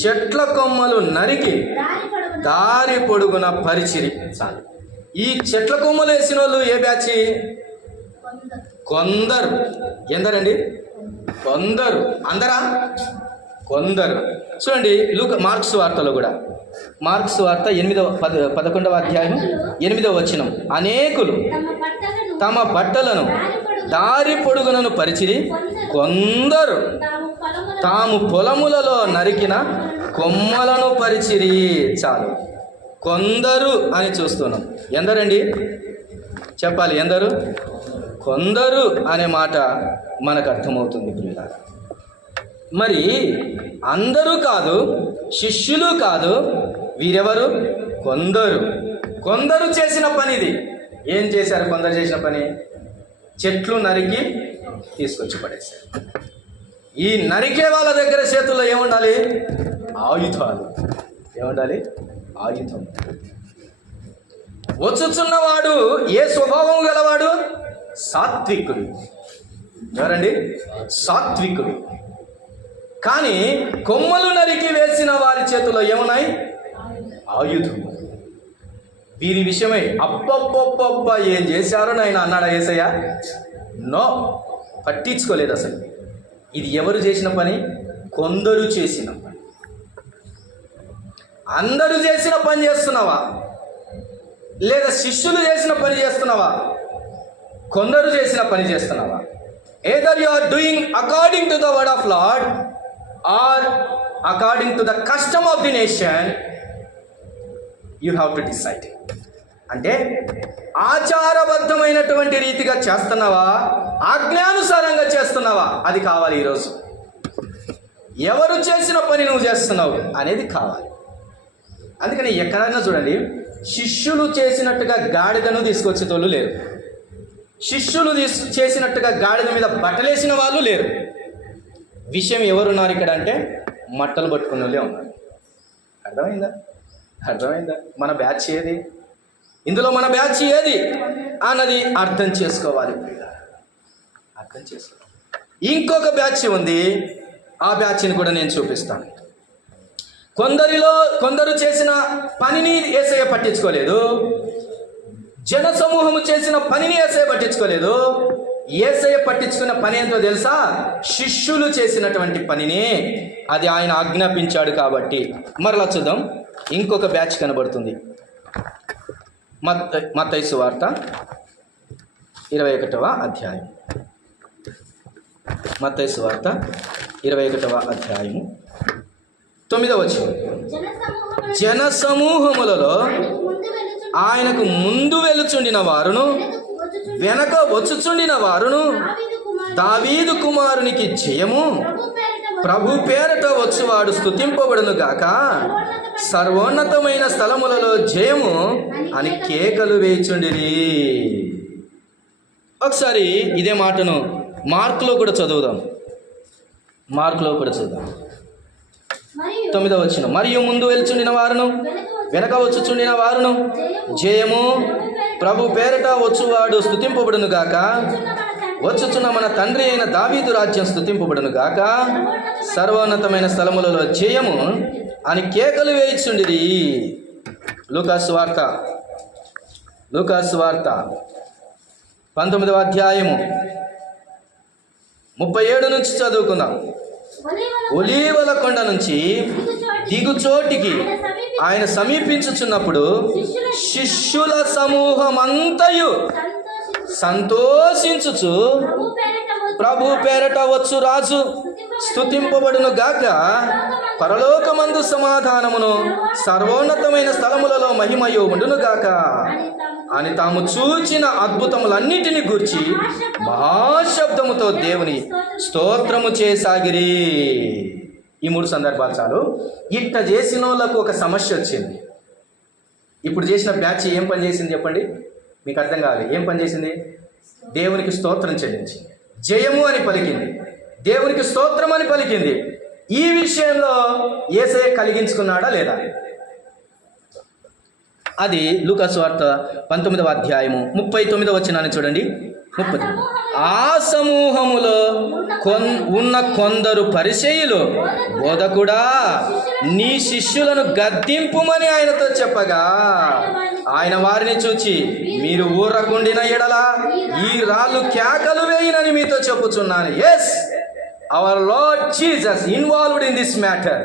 చెట్ల కొమ్మలు నరికి దారి పొడుగున పరిచిరి. చాలు. ఈ చెట్ల కొమ్మలు వేసిన వాళ్ళు ఏ బ్యాచ్? కొందరు. ఎందరండి? కొందరు. అందరా? కొందరు. చూడండి మార్క్స్ వార్తలో కూడా, మార్క్స్ వార్త 11వ అధ్యాయం 8వ వచనం. అనేకులు తమ బట్టలను దారి పొడుగునను పరిచిరి, కొందరు తాము పొలములలో నరికిన కొమ్మలను పరిచిరి. చాలు, కొందరు అని చూస్తున్నాం. ఎందరండి? చెప్పాలి, ఎందరు? కొందరు అనే మాట మనకు అర్థమవుతుంది పిల్లలారా. మరి అందరూ కాదు, శిష్యులు కాదు, వీరెవరు? కొందరు. కొందరు చేసిన పని ఇది. ఏం చేశారు కొందరు చేసిన పని? చెట్లు నరికి తీసుకొచ్చి పడేశారు. ఈ నరికే వాళ్ళ దగ్గర చేతుల్లో ఏముండాలి? ఆయుధాలు. ఏముండాలి? ఆయుధం. వచ్చుచున్నవాడు ఏ స్వభావం గలవాడు? సాత్వికుడు. ఎవరండి? సాత్వికుడు. కానీ కొమ్మలు నరికి వేసిన వారి చేతుల్లో ఏమున్నాయి? ఆయుధం. వీరి విషయమై అబ్బబ్బబ్బబ్బ ఏం చేశారో నాయన అన్నాడా యేసయ్య? నో, పట్టించుకోలేదు అసలు. ఇది ఎవరు చేసిన పని? కొందరు చేసిన పని. అందరూ చేసిన పని చేస్తున్నావా? లేదా శిష్యులు చేసిన పని చేస్తున్నావా? కొందరు చేసిన పని చేస్తున్నావా? either you are doing according to the word of Lord or according to the custom of the nation, you have to decide. అంటే ఆచారబద్ధమైనటువంటి రీతిగా చేస్తున్నావా, ఆజ్ఞానుసారంగా చేస్తున్నావా? అది కావాలి ఈరోజు. ఎవరు చేసిన పని నువ్వు చేస్తున్నావు అనేది కావాలి. అందుకని ఎక్కడైనా చూడండి, శిష్యులు చేసినట్టుగా గాడిదను తీసుకొచ్చేటోళ్ళు లేరు. శిష్యులు చేసినట్టుగా గాడిద మీద బట్టలేసిన వాళ్ళు లేరు. విషయం ఎవరున్నారు ఇక్కడ అంటే మట్టలు పట్టుకున్న వాళ్ళే ఉన్నారు. అర్థమైందా? మన బ్యాచ్ ఏది? ఇందులో మన బ్యాచ్ ఏది అన్నది అర్థం చేసుకోవాలి. అర్థం చేసుకోవాలి. ఇంకొక బ్యాచ్ ఉంది, ఆ బ్యాచ్ని కూడా నేను చూపిస్తాను. కొందరు చేసిన పనిని యేసయ్య పట్టించుకోలేదు. జన సమూహము చేసిన పనిని యేసయ్య పట్టించుకోలేదు. యేసయ్య పట్టించుకున్న పని ఏంటో తెలుసా? శిష్యులు చేసినటువంటి పనిని. అది ఆయన ఆజ్ఞాపించాడు కాబట్టి. మరలా చూద్దాం, ఇంకొక బ్యాచ్ కనబడుతుంది. మత్తయి సువార్త 21వ అధ్యాయం. మత్తయి సువార్త 21వ అధ్యాయము 9వ వచనం. జన సమూహములలో ఆయనకు ముందు వెలుచుండిన వారును వెనక వచ్చుచుండిన వారును, దావీదు కుమారునికి జయము, ప్రభు పేరట వచ్చువాడు స్తుతింపబడును గాక, సర్వోన్నతమైన స్థలములలో జయము అని కేకలు వేచుండిరి. ఒకసారి ఇదే మాటను మార్కులో కూడా చదువుదాం. 9వ వచనం. మరియు ముందు వెలుచుండిన వారును వెనక వచ్చుచుండిన వారును జయము, ప్రభు పేరట వచ్చువాడు స్తుతింపబడును గాక, వచ్చుచున్న మన తండ్రి అయిన దావీదు రాజ్యం స్తుతింపబడును గాక, సర్వోన్నతమైన స్థలములలో జయము అని కేకలు వేయిచుండిరి. లూకాసు వార్త 19వ అధ్యాయము 37 నుంచి చదువుకుందాం. ఒలీవల కొండ నుంచి దిగుచోటికి ఆయన సమీపించుచున్నప్పుడు శిష్యుల సమూహమంతయు సంతోషించుచు, ప్రభు పేరట వచ్చు రాజు స్తుతింపబడును గాక, పరలోకమందు సమాధానమును, సర్వోన్నతమైన స్థలములలో మహిమయు ఉండును గాక అని తాము చూచిన అద్భుతములన్నిటిని గూర్చి మహాశబ్దముతో దేవుని స్తోత్రము చేసాగిరి. ఈ 3 సందర్భాలు చాలు. ఇట్ట చేసిన వాళ్ళకు ఒక సమస్య వచ్చింది. ఇప్పుడు చేసిన బ్యాచ్ ఏం పని చేసింది చెప్పండి? మీకు అర్థం కావాలి. ఏం పని చేసింది? దేవునికి స్తోత్రం చెల్లించింది, జయము అని పలికింది, దేవునికి స్తోత్రం అని పలికింది. ఈ విషయంలో యేసయ్య కలిగించుకున్నాడా లేదా? అది లూకాసు వార్త 19వ అధ్యాయము 39వ వచనాన్ని చూడండి. 30. ఆ సమూహములో ఉన్న కొందరు పరిసయ్యులు, బోధకుడా నీ శిష్యులను గద్దింపుమని ఆయనతో చెప్పగా ఆయన వారిని చూచి మీరు ఊరకుండిన ఎడల ఈ రాళ్ళు కేకలు వేయినని మీతో చెప్పుచున్నాను. Yes, our Lord Jesus involved in this matter.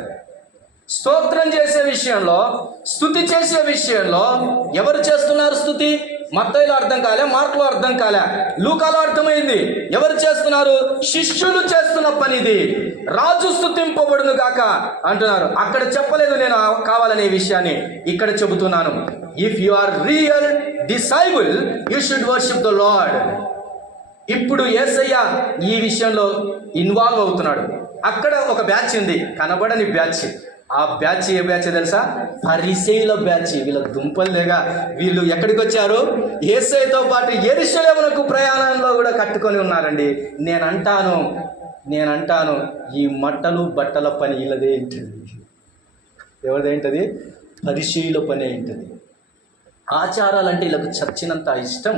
స్తోత్రం చేసే విషయంలో, స్తుతి చేసే విషయంలో ఎవరు చేస్తున్నారు స్తుతి? మత్తయిలో అర్థం కాలే, మార్కులో అర్థం కాలే, లూకాలో అర్థమైంది. ఎవరు చేస్తున్నారు? శిష్యులు చేస్తున్న పనిది. రాజు స్తుతింపబడును గాక అంటున్నారు. అక్కడ చెప్పలేదు నేను కావాలనే విషయాన్ని, ఇక్కడ చెబుతున్నాను. If you are real disciple you should worship the Lord. ఇప్పుడు యేసయ్య ఈ విషయంలో ఇన్వాల్వ్ అవుతున్నాడు. అక్కడ ఒక బ్యాచ్ ఉంది, కనబడని బ్యాచ్. ఆ బ్యాచ్ ఏ బ్యాచ్ తెలుసా? పరిసయ్యుల బ్యాచ్. వీళ్ళ దుంపల్లేగా వీళ్ళు ఎక్కడికి వచ్చారు? యేసయ్యతో పాటు యెరూషలేమునకు ప్రయాణంలో కూడా కట్టుకొని ఉన్నారండి. నేను అంటాను ఈ మట్టలు బట్టల పని వీళ్ళదే ఏంటది? ఎవరిదేంటది? పరిసయ్యుల పని ఏంటది? ఆచారాలంటే వీళ్ళకు చచ్చినంత ఇష్టం.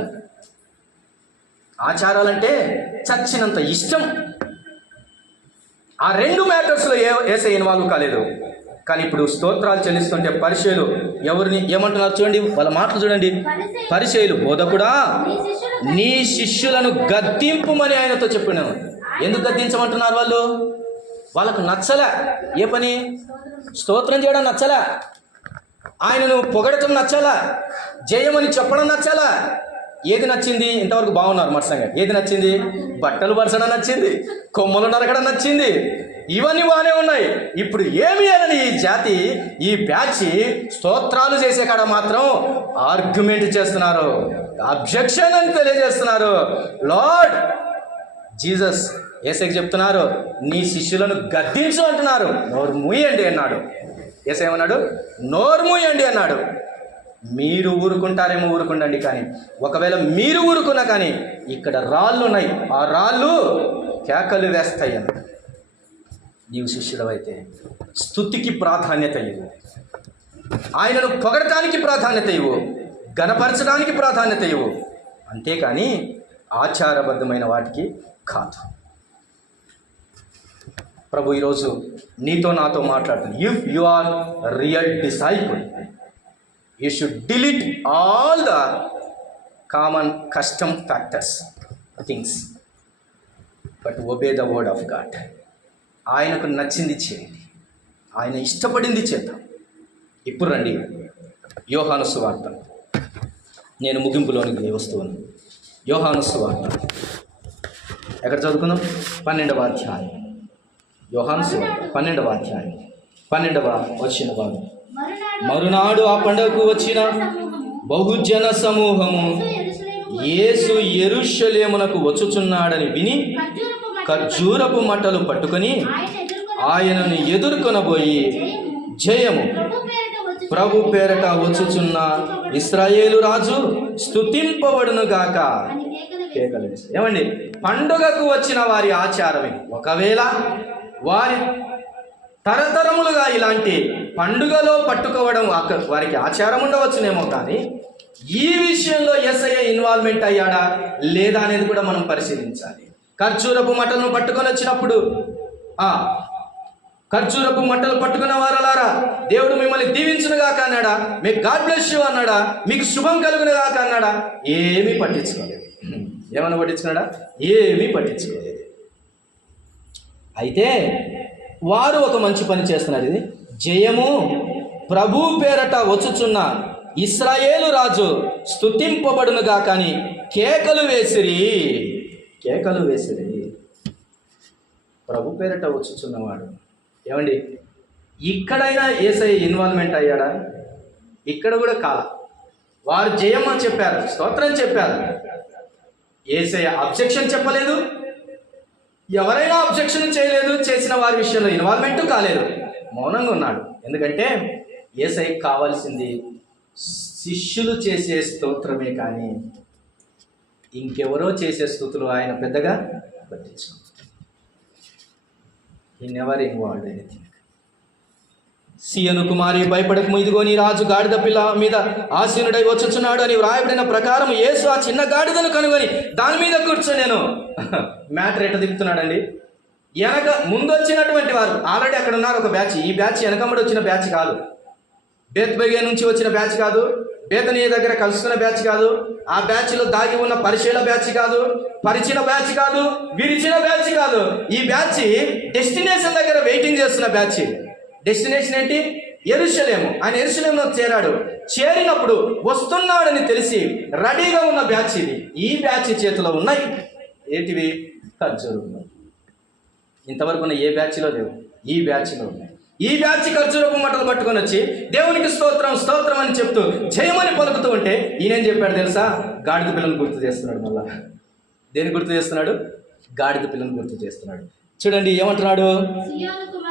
ఆచారాలంటే చచ్చినంత ఇష్టం. ఆ రెండు మ్యాటర్స్లో యేసయ్య ఇన్వాల్వ్ కాలేదు. కానీ ఇప్పుడు స్తోత్రాలు చెల్లిస్తుంటే పరిసయ్యులు ఎవరిని ఏమంటున్నారు చూడండి, వాళ్ళ మాటలు చూడండి. పరిసయ్యులు, బోధకుడా నీ శిష్యులను గద్దింపుమని ఆయనతో చెప్పినాను. ఎందుకు గద్దించమంటున్నారు? వాళ్ళకు నచ్చలే. ఏ పని? స్తోత్రం చేయడం నచ్చలే, ఆయనను పొగడటం నచ్చలే, జయమని చెప్పడం నచ్చలే. ఏది నచ్చింది? ఇంతవరకు బాగున్నారు మత్సంగా. ఏది నచ్చింది? బట్టలు పరచడం నచ్చింది, కొమ్మలు నరకడం నచ్చింది, ఇవన్నీ బాగానే ఉన్నాయి. ఇప్పుడు ఏమి అని ఈ జాతి, ఈ బ్యాచ్ స్తోత్రాలు చేసే కాడ మాత్రం ఆర్గ్యుమెంట్ చేస్తున్నారు, అబ్జెక్షన్ అని తెలియజేస్తున్నారు. లార్డ్ జీసస్ యేసయ్యకి చెప్తున్నారు, నీ శిష్యులను గద్దించు అంటున్నారు. నోరు మూయండి అన్నాడు. యేసయ్య ఏమన్నాడు? నోరు మూయండి అన్నాడు. మీరు ఊరుకుంటారేమో ఊరుకుండండి, కానీ ఒకవేళ మీరు ఊరుకున్నా కానీ ఇక్కడ రాళ్ళు ఉన్నాయి, ఆ రాళ్ళు కేకలు వేస్తాయి అన్న. నీవు శిష్యుడవైతే స్తుతికి ప్రాధాన్యత ఇవ్వు, ఆయనను పొగడటానికి ప్రాధాన్యత ఇవ్వు, ఘనపరచడానికి ప్రాధాన్యత ఇవ్వు, అంతేకాని ఆచారబద్ధమైన వాటికి కాదు. ప్రభు ఈరోజు నీతో నాతో మాట్లాడుతుంది. If you are real disciple you should delete all the common custom factors things but obey the word of God. ఆయనకు నచ్చింది చేయండి, ఆయన ఇష్టపడింది చేద్దాం. ఇప్పుడు రండి యోహాను సువార్త. నేను ముగింపులోనికి వస్తున్నాను. యోహాను సువార్త ఎక్కడ చదువుకుందాం? 12వ అధ్యాయం. యోహాను సువార్త 12వ అధ్యాయం 12వ వచనం. మరునాడు ఆ పండుగకు వచ్చిన బహుజన సమూహము యేసు యెరూషలేమునకు వచ్చుచున్నాడని విని ఖర్జూరపు మట్టలు పట్టుకొని ఆయనను ఎదుర్కొనబోయి, జయము, ప్రభు పేరట వచ్చుచున్న ఇశ్రాయేలు రాజు స్తుతింపబడును గాక కేకలు వేశారు. ఏమండి, పండుగకు వచ్చిన వారి ఆచారం ఇది. ఒకవేళ వారి తరతరములుగా ఇలాంటి పండుగలో పట్టుకోవడం వారికి ఆచారం ఉండవచ్చునేమో, కానీ ఈ విషయంలో యేసయ్య ఇన్వాల్వ్మెంట్ అయ్యాడా లేదా అనేది కూడా మనం పరిశీలించాలి. ఖర్జూరపు మట్టలను పట్టుకొని వచ్చినప్పుడు, ఖర్జూరపు మట్టలు పట్టుకున్న వారలారా దేవుడు మిమ్మల్ని దీవించునుగాక అన్నాడా? మీకు గాడ్ బ్లెస్ యు అన్నాడా? మీకు శుభం కలుగునుగాక అన్నాడా? ఏమీ పట్టించుకోలేదు. ఏమన్నా పట్టించుకున్నాడా? ఏమీ పట్టించుకోలేదు. అయితే వారు ఒక మంచి పని చేస్తున్నారు. ఇది జయము, ప్రభు పేరట వచ్చుచున్న ఇశ్రాయేలు రాజు స్తుతింపబడునుగా కానీ కేకలు వేసిరి. ప్రభు పేరట వచ్చుచున్నవాడు. ఏమండి, ఇక్కడైనా యేసయ్య ఇన్వాల్వ్మెంట్ అయ్యాడా? ఇక్కడ కూడా కాదు. వారు జయం అని చెప్పారు, స్తోత్రం చెప్పారు. యేసయ్య అబ్జెక్షన్ చెప్పలేదు, ఎవరైనా అబ్జెక్షన్ చేయలేదు, చేసిన వారి విషయంలో ఇన్వాల్వ్మెంట్ కాలేదు, మౌనంగా ఉన్నాడు. ఎందుకంటే యేసయ్యకి కావాల్సింది శిష్యులు చేసే స్తోత్రమే, కానీ ఇంకెవరో చేసే స్తుతులు ఆయన పెద్దగా పట్టించుకోడు. ఈ నెవర్ ఇన్వాల్వ్డ్ ఎనీథింగ్. సీయోను కుమారి భయపడకము, ఇదిగో నీ రాజు గాడిద పిల్ల మీద ఆసీనుడై వచ్చుచున్నాడు అని వ్రాయబడిన ప్రకారం యేసు ఆ చిన్న గాడిదను కనుగొని దాని మీద కూర్చొనేను. మ్యాటర్ ఎట్ట దింపుతున్నాడండి. ముందు వచ్చినటువంటి వారు ఆల్రెడీ అక్కడ ఉన్నారు ఒక బ్యాచ్. ఈ బ్యాచ్ వెనకమ్మడి వచ్చిన బ్యాచ్ కాదు. బేత్బగే నుంచి వచ్చిన బ్యాచ్ కాదు, బేతనీయ దగ్గర కలుసుకున్న బ్యాచ్ కాదు, ఆ బ్యాచ్లో దాగి ఉన్న పరిచయ బ్యాచ్ కాదు, పరిచిన బ్యాచ్ కాదు, విరిచిన బ్యాచ్ కాదు. ఈ బ్యాచ్ డెస్టినేషన్ దగ్గర వెయిటింగ్ చేస్తున్న బ్యాచ్. డెస్టినేషన్ ఏంటి? యెరూషలేము. ఆయన యెరూషలేములో చేరాడు. చేరినప్పుడు వస్తున్నాడని తెలిసి రెడీగా ఉన్న బ్యాచ్ ఇది. ఈ బ్యాచ్ చేతిలో ఉన్నాయి ఏంటివి? ఖర్జూరపు. ఇంతవరకు ఉన్న ఏ బ్యాచ్లో లేవు, ఈ బ్యాచ్లో ఉన్నాయి. ఈ బ్యాచ్ ఖర్జూరపు మట్టలు పట్టుకొని వచ్చి దేవునికి స్తోత్రం స్తోత్రం అని చెప్తూ జయమని పలుకుతూ ఉంటే ఈయనేం చెప్పాడు తెలుసా? గాడిద పిల్లను గుర్తు చేస్తున్నాడు. మళ్ళా దేని గుర్తు చేస్తున్నాడు? గాడిద పిల్లను గుర్తు చేస్తున్నాడు. చూడండి ఏమంటున్నాడు?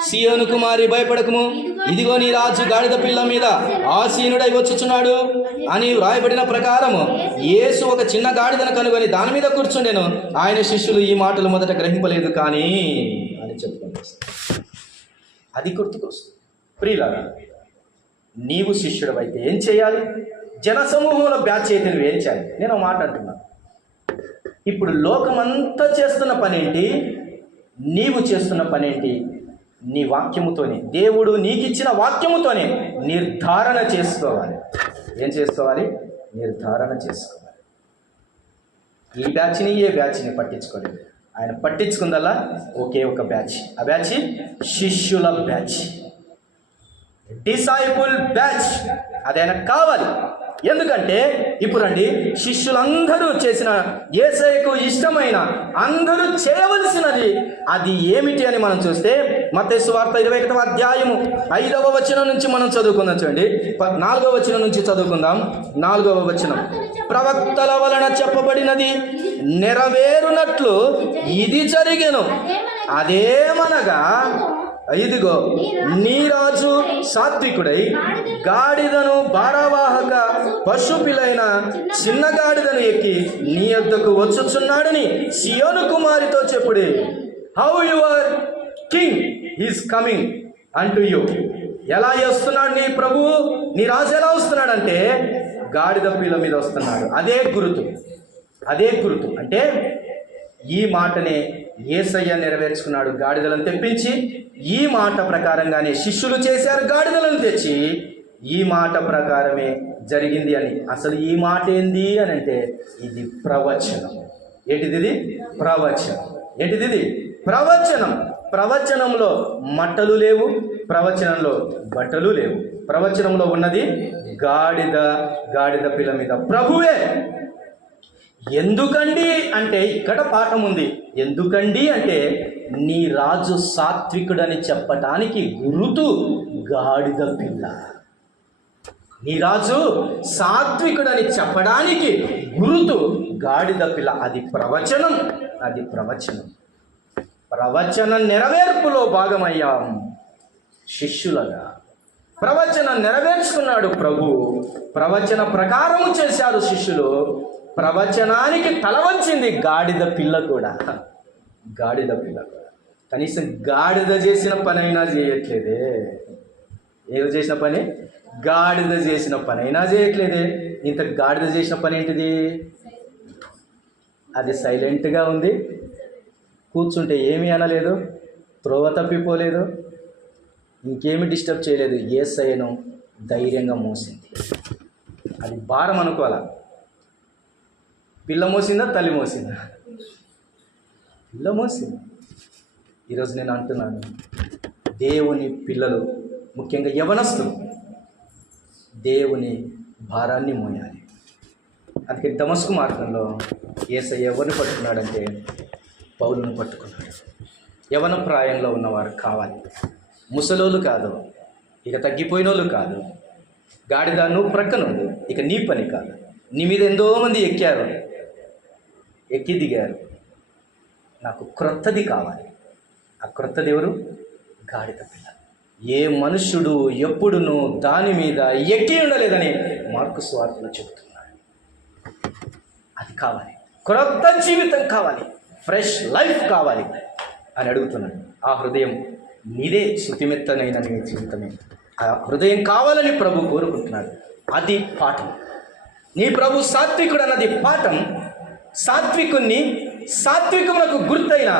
సియోను కుమారి భయపడకుము, ఇదిగో నీ రాజు గాడిద పిల్ల మీద ఆసీనుడై వచ్చుచున్నాడు అని వ్రాయబడిన ప్రకారము యేసు ఒక చిన్న గాడిదను కనుగొని దాని మీద కూర్చుండెను. ఆయన శిష్యులు ఈ మాటలు మొదట గ్రహింపలేదు కానీ అని చెప్పుకుంటారు. అది గుర్తుకొస్తుంది. ప్రియులారా, నీవు శిష్యుడు అయితే ఏం చేయాలి? జనసమూహంలో బ్యాచ్ అయితే నువ్వు ఏం చేయాలి? నేను ఒక మాట అంటున్నాను. ఇప్పుడు లోకమంతా చేస్తున్న పనేంటి? నీవు చేస్తున్న పనేంటి? నీ వాక్యముతోనే, దేవుడు నీకిచ్చిన వాక్యముతోనే నిర్ధారణ చేసుకోవాలి. ఏం చేసుకోవాలి? నిర్ధారణ చేసుకోవాలి. ఈ బ్యాచ్ని ఏ బ్యాచ్ని పట్టించుకోలేదు. ఆయన పట్టించుకుందల్లా ఒకే ఒక బ్యాచ్. ఆ బ్యాచ్ శిష్యుల బ్యాచ్, డిసైపుల్ బ్యాచ్. అది ఆయనకు కావాలి. ఎందుకంటే ఇప్పుడండి శిష్యులందరూ చేసిన యేసయ్యకు ఇష్టమైన అందరూ చేయవలసినది అది ఏమిటి అని మనం చూస్తే మత్తయి సువార్త 21వ అధ్యాయము 5వ వచనం నుంచి మనం చదువుకుందాం. చూడండి 4వ వచనం నుంచి చదువుకుందాం. 4వ వచనం, ప్రవక్తల వలన చెప్పబడినది నెరవేరునట్లు ఇది జరిగెను. అదేమనగా ఇదిగో నీ రాజు సాత్వికుడై గాడిదను భారవాహక పశుపిలైన చిన్న గాడిదను ఎక్కి నీ యొద్దకు వచ్చుచున్నాడని సియోను కుమారితో చెప్పుడే. How your king is coming అంటు యు. ఎలా వస్తున్నాడు నీ ప్రభువు, నీ రాజు ఎలా వస్తున్నాడంటే గాడిద పిల్ల మీద వస్తున్నాడు. అదే గురుతు, అదే గురుతు. అంటే ఈ మాటనే యేసయ్య నెరవేర్చుకున్నాడు. గాడిదలను తెప్పించి ఈ మాట ప్రకారంగానే శిష్యులు చేశారు. గాడిదలను తెచ్చి ఈ మాట ప్రకారమే జరిగింది అని. అసలు ఈ మాట ఏంది అని అంటే ఇది ప్రవచనం. ఏంటిది? ఇది ప్రవచనం. ఏంటిది? ఇది ప్రవచనం. ప్రవచనంలో మట్టలు లేవు, ప్రవచనంలో బట్టలు లేవు. ప్రవచనంలో ఉన్నది గాడిద పిల్ల మీద ప్రభువే. ఎందుకండి అంటే ఇక్కడ పాఠం ఉంది. ఎందుకండి అంటే నీ రాజు సాత్వికుడని చెప్పటానికి గురుతు గాడిద పిల్ల. నీ రాజు సాత్వికుడని చెప్పడానికి గురుతు గాడిద పిల్ల. అది ప్రవచనం, అది ప్రవచనం. ప్రవచన నెరవేర్పులో భాగమయ్యాం శిష్యులుగా. ప్రవచనం నెరవేర్చుకున్నాడు ప్రభు. ప్రవచన ప్రకారము చేశారు శిష్యులు. ప్రవచనానికి తల వంచింది గాడిద పిల్ల కూడా. గాడిద పిల్ల కూడా కనీసం గాడిద చేసిన పని అయినా చేయట్లేదే. ఏదో చేసిన పని? గాడిద చేసిన పని అయినా చేయట్లేదే. ఇంత గాడిద చేసిన పని ఏంటిది? అది సైలెంట్గా ఉంది, కూర్చుంటే ఏమీ అనలేదు, త్రోవ తప్పిపోలేదు, ఇంకేమి డిస్టర్బ్ చేయలేదు. యేసయ్యను ధైర్యంగా మోసింది. అది భారం అనుకోవాలా. పిల్ల మోసిందా, తల్లి మోసిందా? పిల్ల మోసింది. ఈరోజు నేను అంటున్నాను, దేవుని పిల్లలు, ముఖ్యంగా యవనస్తులు దేవుని భారాన్ని మోయాలి. అందుకే దమస్కు మార్గంలో యేసయ్య ఎవరిని పట్టుకున్నాడంటే పౌలును పట్టుకున్నాడు. యవన ప్రాయంలో ఉన్నవారు కావాలి, ముసలోళ్ళు కాదు, ఇక తగ్గిపోయినోళ్ళు కాదు. గాడిద నువ్వు ప్రక్కనుండు, ఇక నీ పని కాదు. నీ మీద ఎంతో మంది ఎక్కారు, ఎక్కి దిగారు. నాకు క్రొత్తది కావాలి. ఆ క్రొత్తది ఎవరు? గాడిద పిల్ల. ఏ మనుష్యుడు ఎప్పుడునూ దాని మీద ఎక్కి ఉండలేదని మార్కు సువార్తలో చెబుతున్నాడు. అది కావాలి, క్రొత్త జీవితం కావాలి, ఫ్రెష్ లైఫ్ కావాలి అని అడుగుతున్నాడు. ఆ హృదయం నీదే, శుతిమెత్తనైన నీ జీవితమే. ఆ హృదయం కావాలని ప్రభు కోరుకుంటున్నాడు. అది పాఠం. నీ ప్రభు సాత్వికుడు అన్నది పాఠం. సాత్వికుణ్ణి, సాత్వికములకు గుర్తైన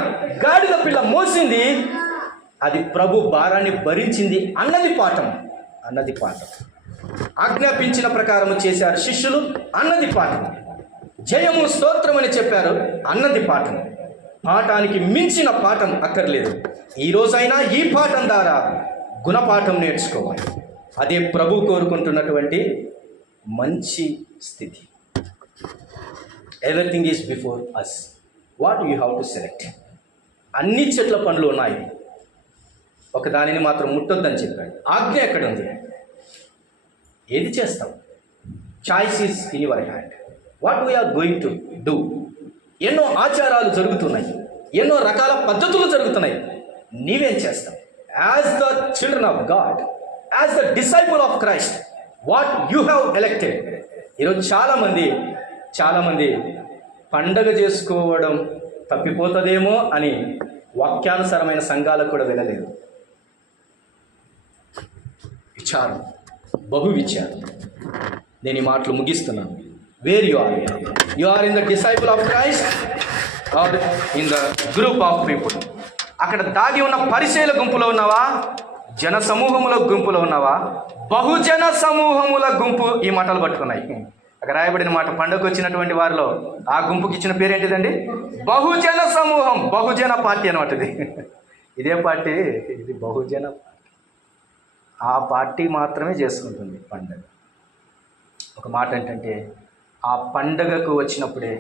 గాడిద పిల్ల మోసింది. అది ప్రభు భారాన్ని భరించింది అన్నది పాఠం. ఆజ్ఞాపించిన ప్రకారము చేశారు శిష్యులు అన్నది పాఠం. జయము స్తోత్రం అని చెప్పారు అన్నది పాఠం. పాఠానికి మించిన పాఠం అక్కర్లేదు. ఈ రోజైనా ఈ పాఠం ద్వారా గుణపాఠం నేర్చుకోవాలి. అదే ప్రభు కోరుకుంటున్నటువంటి మంచి స్థితి. Everything is before us, what you have to select. అన్ని చెట్ల పండ్లు ఉన్నాయి, ఒక దానిని మాత్రం ముట్టొద్దని చెప్పాడు. ఆజ్ఞ ఎక్కడ ఉంది? ఏది చేస్తాం? Choice is in your hand. What we're going to do. ఎన్నో ఆచారాలు జరుగుతున్నాయి, ఎన్నో రకాల పద్ధతులు జరుగుతున్నాయి. నీవేం చేస్తావు? As the children of God, as the disciple of Christ, what you have elected. ఈరోజు చాలామంది పండగ చేసుకోవడం తప్పిపోతుందేమో అని వాక్యానుసారమైన సంఘాలకు కూడా వెళ్ళలేదు. విచారం, బహు విచారం. నేను ఈ మాటలు ముగిస్తున్నాను. Where you are? You are in the disciple of Christ or in the group of people? అక్కడ దాగి ఉన్న పరిచయుల గుంపులో ఉన్నావా? జన సమూహముల గుంపులో ఉన్నావా? బహుజన సమూహముల గుంపు ఈ మాటలు పట్టుకున్నాయి. అక్కడ రాయబడిన మాట, పండుగ వచ్చినటువంటి వారిలో ఆ గుంపుకి ఇచ్చిన పేరు ఏంటిదండి? బహుజన సమూహం. బహుజన పార్టీ అనమాట ఇది. ఇదే పార్టీ, ఇది బహుజన పార్టీ. ఆ పార్టీ మాత్రమే చేసుకుంటుంది పండుగ. ఒక మాట ఏంటంటే, ఆ పండగకు వచ్చినప్పుడే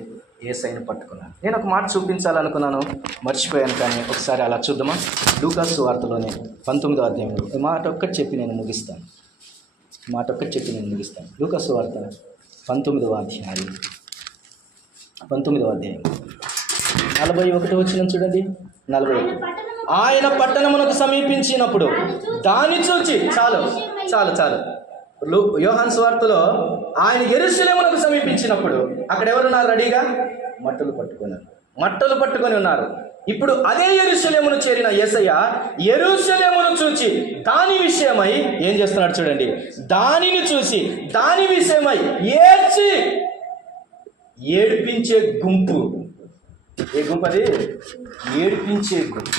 యేసయ్యను పట్టుకున్నాను. నేను ఒక మాట చూపించాలనుకున్నాను, మర్చిపోయాను. కానీ ఒకసారి అలా చూద్దామా? లూకాసు సువార్తలోనే 19వ అధ్యాయంలో ఈ మాట ఒక్కటి చెప్పి నేను ముగిస్తాను. లూకాసు సువార్త 19వ అధ్యాయం 41 వచ్చిన చూడండి. 41. ఆయన పట్టణమునకు సమీపించినప్పుడు దాన్ని చూచి చాలు. యోహాను సువార్తలో ఆయన యెరూషలేమునకు సమీపించినప్పుడు అక్కడ ఎవరున్నారు? రెడీగా మట్టలు పట్టుకొని ఉన్నారు. ఇప్పుడు అదే యెరూషలేమును చేరిన యేసయ్య యెరూషలేమును చూచి దాని విషయమై ఏం చేస్తున్నాడు చూడండి. దానిని చూసి దాని విషయమై ఏడిపించే గుంపు. ఏ గుంపు అది? ఏడిపించే గుంపు.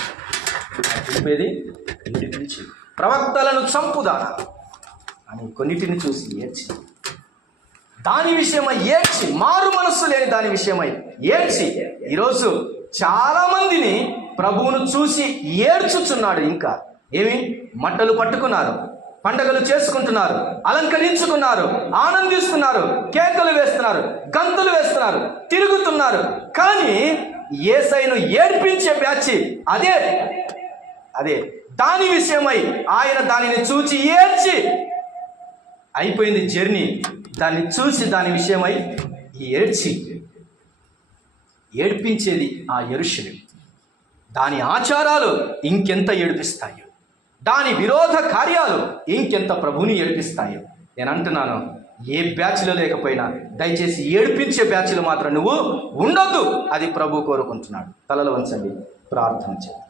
ఏడిపించే ప్రవక్తలను చంపుదానా అని కొన్నిటిని చూసి ఏడ్చి, దాని విషయమై ఏడ్చి, మారు మనస్సు లేని దాని విషయమై ఏడ్చి, ఈరోజు చాలా మందిని ప్రభువును చూసి ఏడ్చుచున్నాడు. ఇంకా ఏమి? మట్టలు పట్టుకున్నారు, పండగలు చేసుకుంటున్నారు, అలంకరించుకున్నారు, ఆనందిస్తున్నారు, కేకలు వేస్తున్నారు, గంతులు వేస్తున్నారు, తిరుగుతున్నారు. కానీ యేసయ్యను ఏడ్పించే బ్యాచ్ అదే దాని విషయమై ఆయన దానిని చూచి ఏడ్చి, అయిపోయింది జర్నీ. దాన్ని చూసి దాని విషయమై ఏడ్పించేది ఆ యెరూషలేము. దాని ఆచారాలు ఇంకెంత ఏడిపిస్తాయో, దాని విరోధ కార్యాలు ఇంకెంత ప్రభువుని ఏడిపిస్తాయో. నేను అంటున్నాను, ఏ బ్యాచ్లో లేకపోయినా దయచేసి ఏడిపించే బ్యాచ్లు మాత్రం నువ్వు ఉండొద్దు. అది ప్రభు కోరుకుంటున్నాడు. తలలు వంచండి, ప్రార్థన చేయండి.